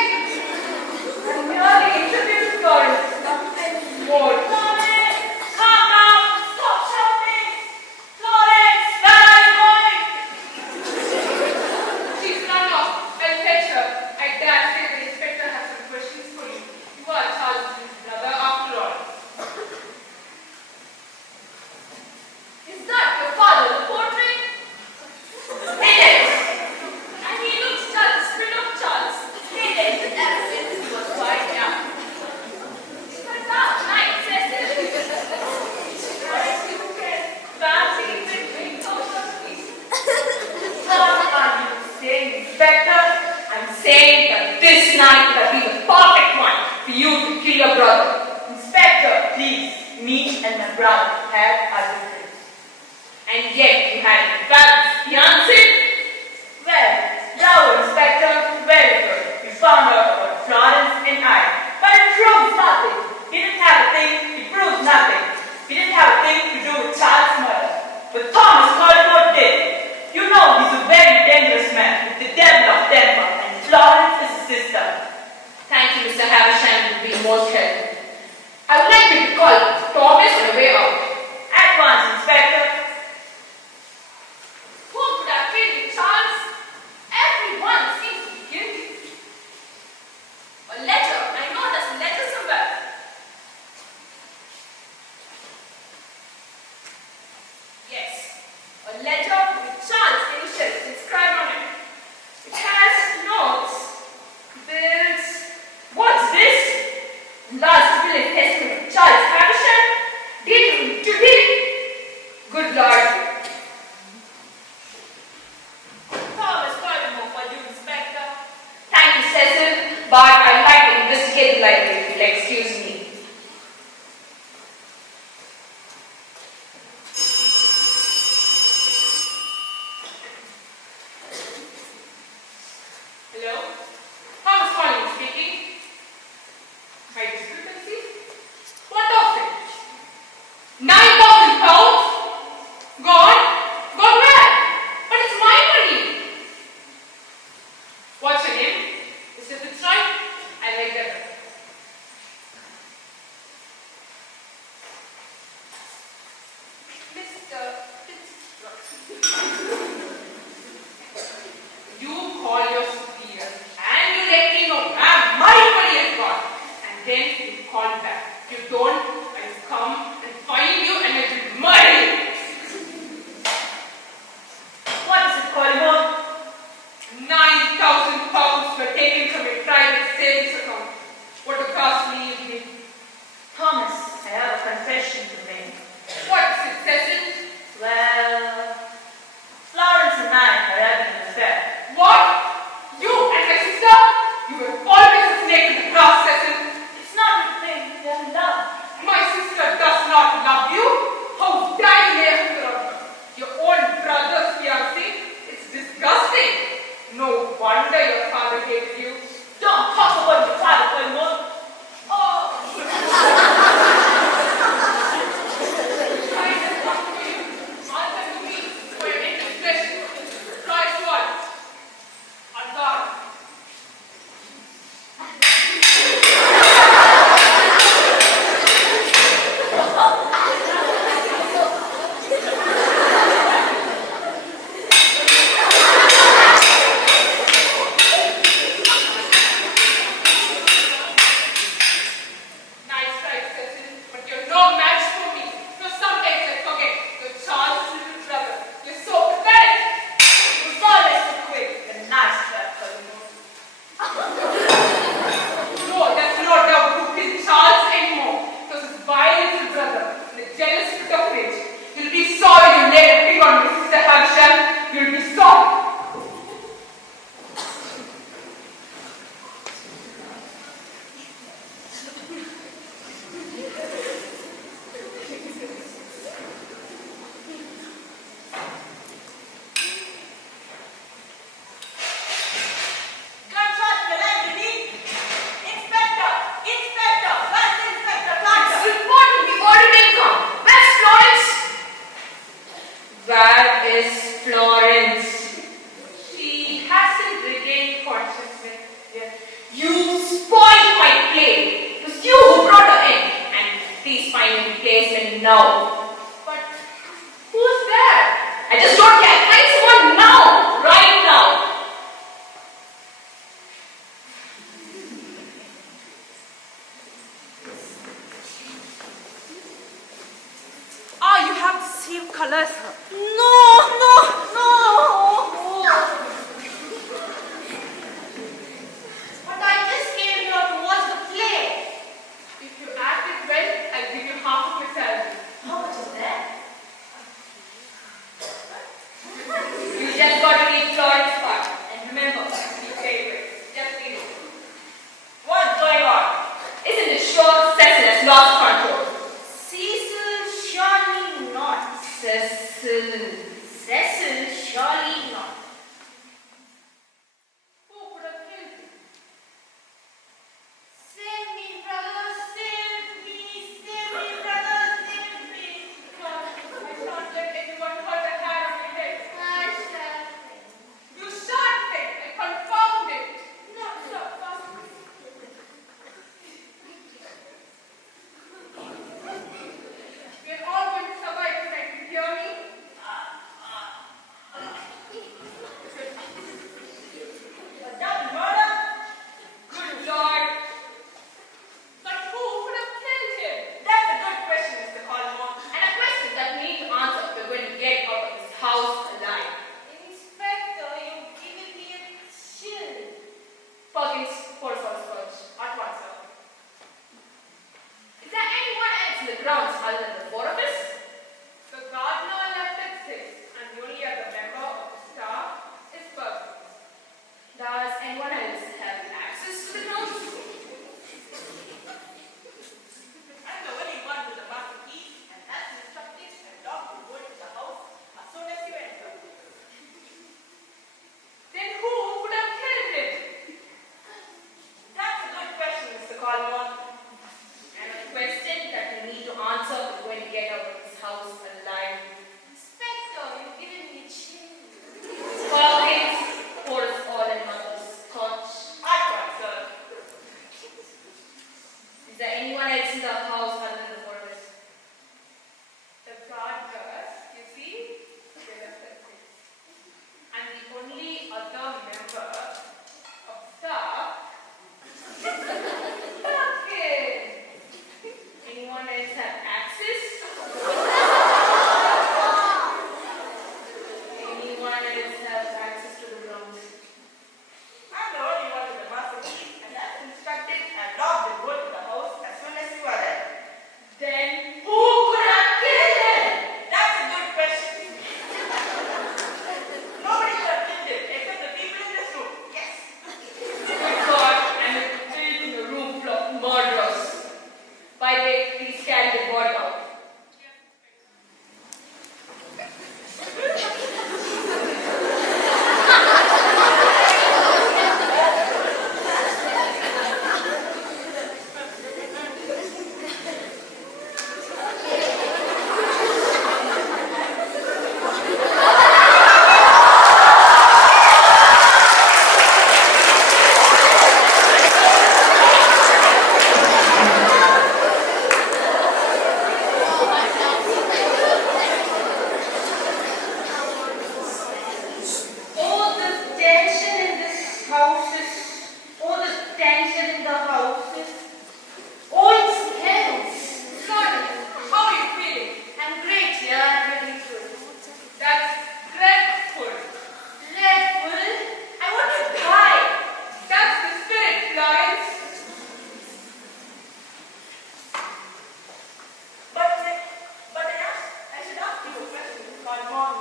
I'm merely introduced Florence, nothing more. Florence, calm down. Stop shouting. Florence, where are you going? She's run off. I'll fetch her. I dare say the inspector has some questions for you. You are Charles' brother after all. Is that your father, the portrait? It is. And he looks just the spirit of Charles. It is. Ever since he was quite young. But last night, Cecil. Fancy the great social peace. What are you saying, Inspector? I'm saying that this night would have been the perfect one for you to kill your brother. Inspector, please, me and my brother have our difference. And yet you had a fabulous fiancé? Well, bravo, Inspector, very good. You found out about Florence and I. But it proves nothing. He didn't have a thing, it proves nothing. He didn't have a thing to do with Charles' murder. But Thomas Collymore did. You know he's a very dangerous man with the devil of temper, and Florence is his sister. Thank you, Mr. Havisham, for being most helpful. I would like you to call Thomas on the way out. At once, Inspector. Who could have killed Charles? Everyone seems to be guilty. A letter. I know there's a letter somewhere. Yes, a letter with Charles' initials inscribed on it. It has notes, bills. What's this? Last will and testament of Charles Harrison? Did Good Lord. Thomas, furthermore for you, Inspector. Thank you, Cecil, but I'd like to investigate the library, if you'll excuse me. Hello? Thomas Collins speaking. My discrepancy? What of it? 9,000 pounds? Gone? Gone where? But it's my money. What's your name? If it's right, I'll make that up. Mr. You call your superior and you let me know, ma'am, my money is gone. And then you call back. You don't, I will come and find you and I will murder you. What is it, Colliver? 9,000 pounds were taken from a private savings account. What a costly evening. Thomas, I have a confession to make. What is it, Cecil? Well, Florence and I are having an affair. What? You and my sister? You were always a snake in the grass, Cecil. It's not a thing, they're in love. My sister does not love you. How dare you lay hands on her? Your own brother's fiancé? It's disgusting. No wonder your father hated you. Don't talk about your father, Colliver. I have come to you. Answer to me for your indiscretion. Price what? A God. Nice try, Cecil, but you're no match for me. So sometimes I forget you're Charles' little brother. You're so pathetic. It was always so quick and nice to have Colliver. No, there's no doubt who killed Charles anymore. It was his vile little brother, in a jealous fit of rage. You'll be sorry you laid a finger on my sister Havisham. You'll be sorry. Gunshot in the library. Inspector! Inspector! Where's the Inspector Carter? Report the ordinary come. Where's Florence? Where is Florence? She hasn't regained consciousness yet. You spoiled my play. It was you who brought her in. And please find a replacement now. But who's there? I just don't care. Find someone now. Right now. You have the same colors. But I just came here to watch the play. If you act it well, I'll give you half of your salary. How much is that? You just got to read Florence's part. And remember, you pay for it. Just read it. What's going on? Isn't it sure Cecil has lost control? Cecil, surely not. Cecil. Cecil, surely not. Who could have killed you? Save me, brother, save me, brother, save me. God, I can't let anyone hurt a hair on my head. I shall. You shan't think. I confound it. No, stop, stop. We're all going to survive tonight. You hear me? the grounds other than the four of us? The gardener left at 6 and the only other member of the staff is Percy. Does anyone else have access to the grounds? I'm the only one with the master key, and that's instructed and dog will go into the house as soon as you enter. Then who would have killed him? That's a good question, Mr. Colmore. And a question that we need to answer is going to get out of this house alive. Inspector, you've given me a chill. Perkins, pour us all another scotch. I tried, sir. Is there anyone else in the house other than the four of us? The gardeners, you see, they left at 6. And the only other member of staff Perkins. Anyone else have access? Anyone else have access to the grounds? I'm the only one with the master key, and that's instructed and dog will go to the house as soon as you are there. Then who could have killed him? That's a good question. Nobody could have killed him except the people in this room. Yes. Good God, I'm filled in a room full of murderers. By the way, please carry the body out. Oh, the tension in this house is. Oh, the tension in the house is. Oh, it's tense. Sonny, how are you feeling? I'm great, yeah, I'm really good. That's dreadful. Dreadful. I want to die. That's the spirit, Florence. But I should ask you a question, Mr. Colmore.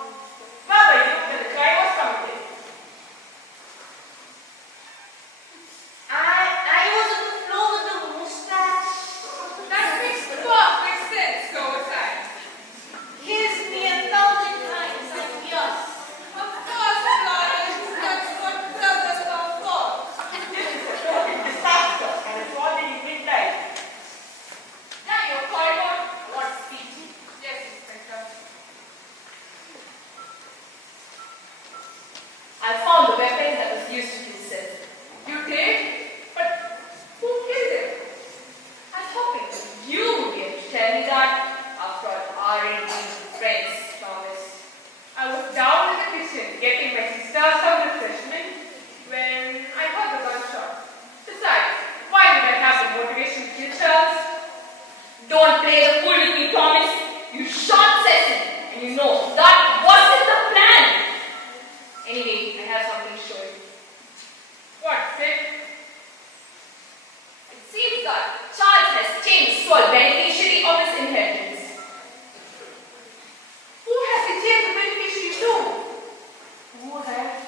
Where were you when the guy was committed? I was on the floor with the mustache. That makes perfect sense, so aside. Kiss me 1,000 times, I'm yours. Of course, Florence, that's what brothers are for. This is a total disaster, and it's already midnight. Daniel Colmore, what speech? Yes, Inspector. I found the weapon that was used to kill Seth. You did? But who killed him? I was hoping that you would be able to tell me that after our friends, Thomas. I was down in the kitchen getting my sister some refreshment when I heard the gunshot. Besides, why would I have the motivation to kill Charles? Don't play the fool with me, Thomas. You shot Cecil, and you know that wasn't the plan. Anyway, I have something to show you. What's it? It seems that Charles has changed sole beneficiary of his inheritance. Who has he changed the beneficiary to? Who has?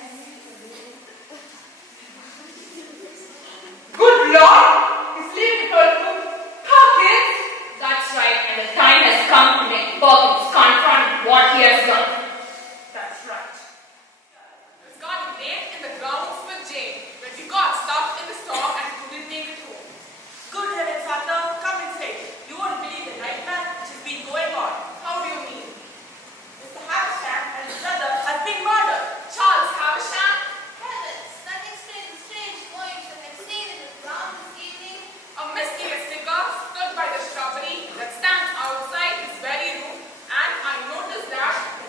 Good Lord! He's leaving it all to Perkins! That's right, and the time has come to make Perkins confront what he has done. That's right. It's got named in the grounds with Jane when we got stuck in the store and couldn't make it home. Good heavens, Arthur, come inside. You won't believe the nightmare which has been going on. How do you mean? Mr. Havisham and his brother have been murdered. Charles Havisham? Heavens, nothing strange going to have seen in the ground this evening. A mysterious figure stood by the shrubbery that stands outside his very room, and I noticed that the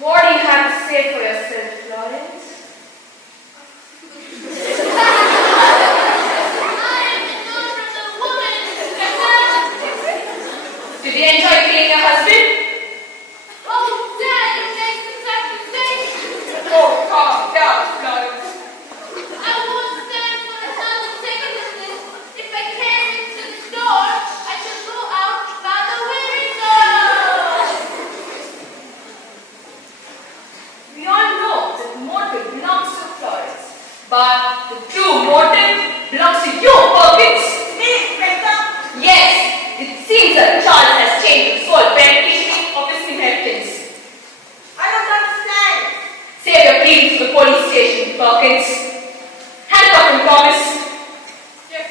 What do you have to say for yourself, Florence? Did you enjoy killing your husband? Oh, Dad, you make this accusation. Oh, calm down, Florence. I won't stand for another second in this. If I came into the door, I should go out by the window. We all know that the motive belongs to Florence, but the true motive belongs to you, Perkins. Me, Inspector. Yes, it seems that Charles has changed the sole beneficiary of his inheritance. I don't understand. Save your pleadings to the police station, Perkins. Handcuff him, Thomas. Yes.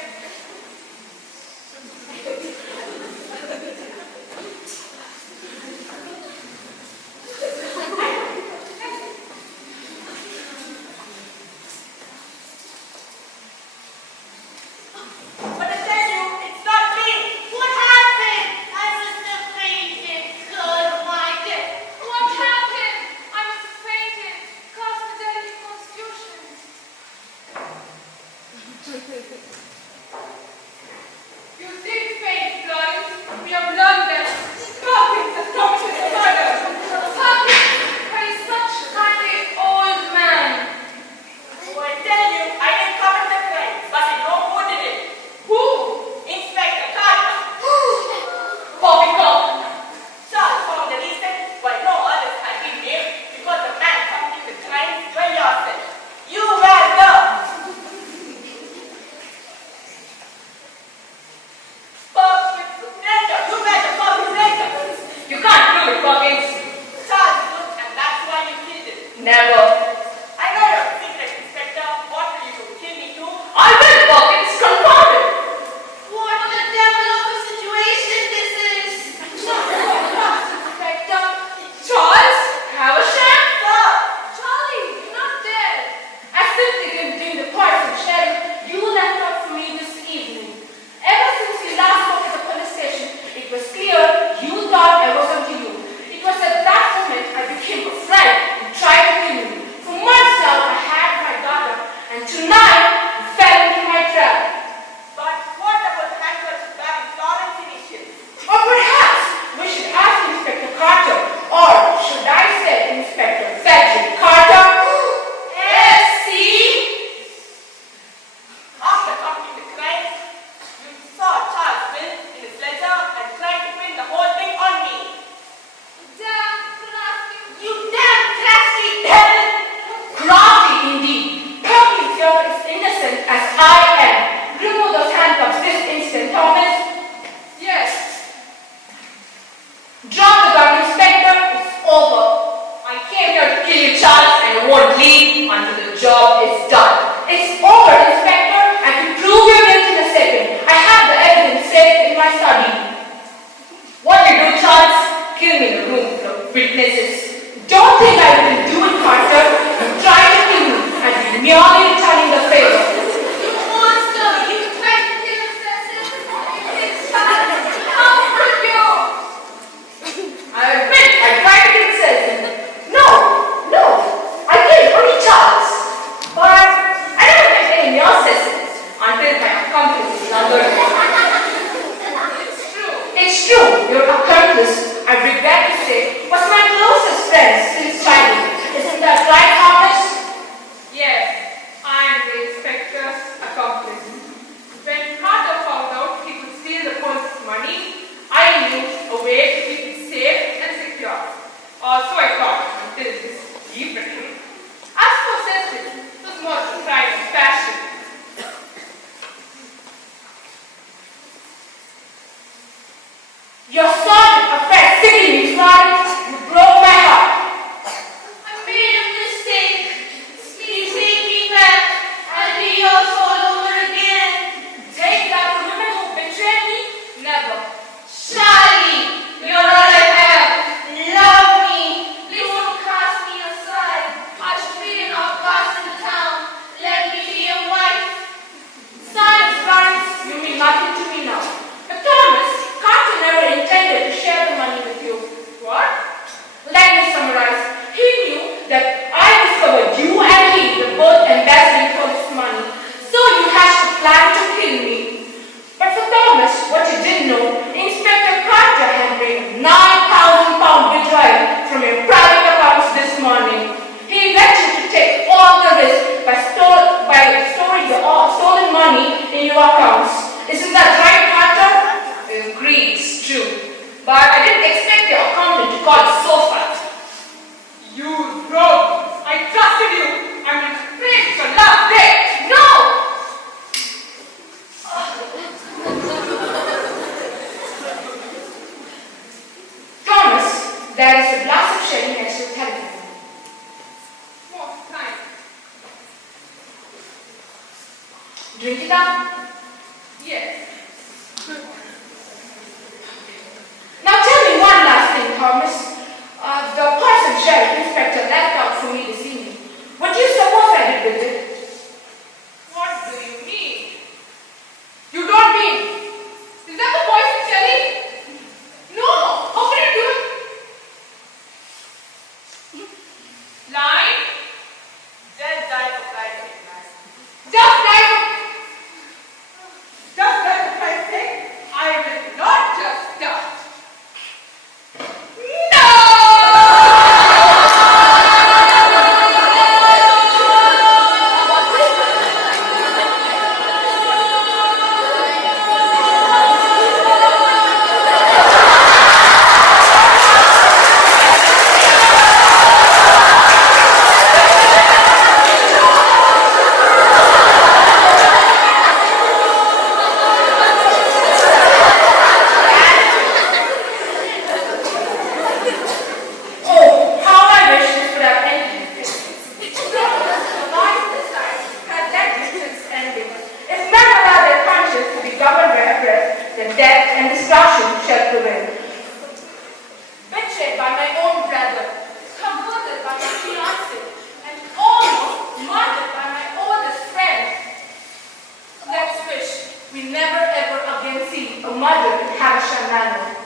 But I tell you, it's not me. What happened? I must have fainted. God, my death. What happened? I must have fainted. Cast the delicate constitution. You did faint, Florence. We have learned that Perkins has committed a murder. Perkins, but he's such a kindly old man. Oh, I tell you, I didn't commit the crime, but I know who did it. Who? Inspector Carter. Poppycock. Charles found the reason why no others had been named because the man committing the crime were yourself. You were the... perpetrator. You were the perpetrator. You can't prove it, Perkins. Charles would, and that's why you killed him. Never. I know you're a secret, Inspector. What will you do? Kill me too? I will, Perkins. Confound it. What the devil of a situation this is? Inspector. Charles? Havisham? Sir! Charlie, you're not dead. I simply didn't do the part of sheriff you left out for me this evening. Ever since we last spoke at the police station, it was clear you thought I wasn't to you. It was at that moment I became afraid and tried to kill me. For months now I had my daughter, and tonight you fell into my trap. But what about the handcuffs back in Florence initially? Or perhaps we should ask Inspector Carter, or should I say Inspector Frederick Carter? S.C. After committing the crime, you saw Charles Will in his letter and tried to pin the whole thing on me. Damn, crafty. You damn crafty devil! Crafty indeed. Perkins here is innocent as I am. Remove those handcuffs this instant, Thomas. Yes. Drop the gun, Inspector. It's over. I came here to kill you, Charles, and I won't leave until the job is done. It's over, Inspector. I can prove your guilt in a second. I have the evidence safe in my study. What you do, Charles? Kill me in the room full of witnesses. Don't think I will do it, Carter. You try to kill me, and you're merely returning the favor. You monster! You tried to kill assassin. It's Charlie. How could you? I admit I tried to kill Selden. No, I killed only Charles. But I never met any of your citizens until my accomplice is under. It's true, your accomplice, I regret to say, was my closest friend since childhood. Isn't that right, Thomas? Yes. new accounts. Isn't that right, Carter? Agreed, it's true. But I didn't expect your accountant to call it so fast. You rogue! I trusted you! I'm in afraid your last day! No! Thomas, there is a glass of sherry next to the telephone. What time? Drink it up. Yes. Now tell me one last thing, Thomas. The person sheriff inspector left out for me this evening. What do you suppose I did with it? What do you mean? You don't mean? Is that the poison jelly? No! How could you do it? Line? Just die for Christ's sake, man. Just die for Christ's sake. I will not just die. Oh, how I wish this would have ended. The life this time has that distance ending. If men allow their conscience to be governed by oppress, then death and destruction shall prevail. Betrayed by my own brother, converted by my fiancé, and almost murdered by my oldest friend. Let's wish we never ever again see a murder in Havisham Manor.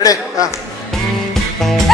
Ready?